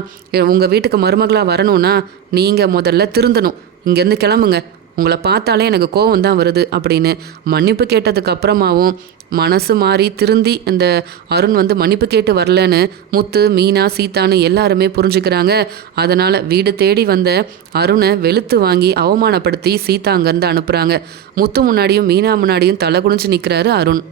உங்கள் வீட்டுக்கு மருமகளாக வரணும்னா நீங்கள் முதல்ல திருந்தணும். இங்கேருந்து கிளம்புங்க. உங்களை பார்த்தாலே எனக்கு கோவம் தான் வருது அப்படின்னு மன்னிப்பு கேட்டதுக்கு அப்புறமாவும் மனசு மாறி திருந்தி இந்த அருண் மன்னிப்பு கேட்டு வரலன்னு முத்து, மீனா, சீதான்னு எல்லாருமே புரிஞ்சுக்கிறாங்க. அதனால் வீடு தேடி அருணை வெளுத்து வாங்கி அவமானப்படுத்தி சீதா அங்கேருந்து அனுப்புகிறாங்க. முத்து முன்னாடியும் மீனா முன்னாடியும் தலை குனிஞ்சு நிற்கிறாரு அருண்.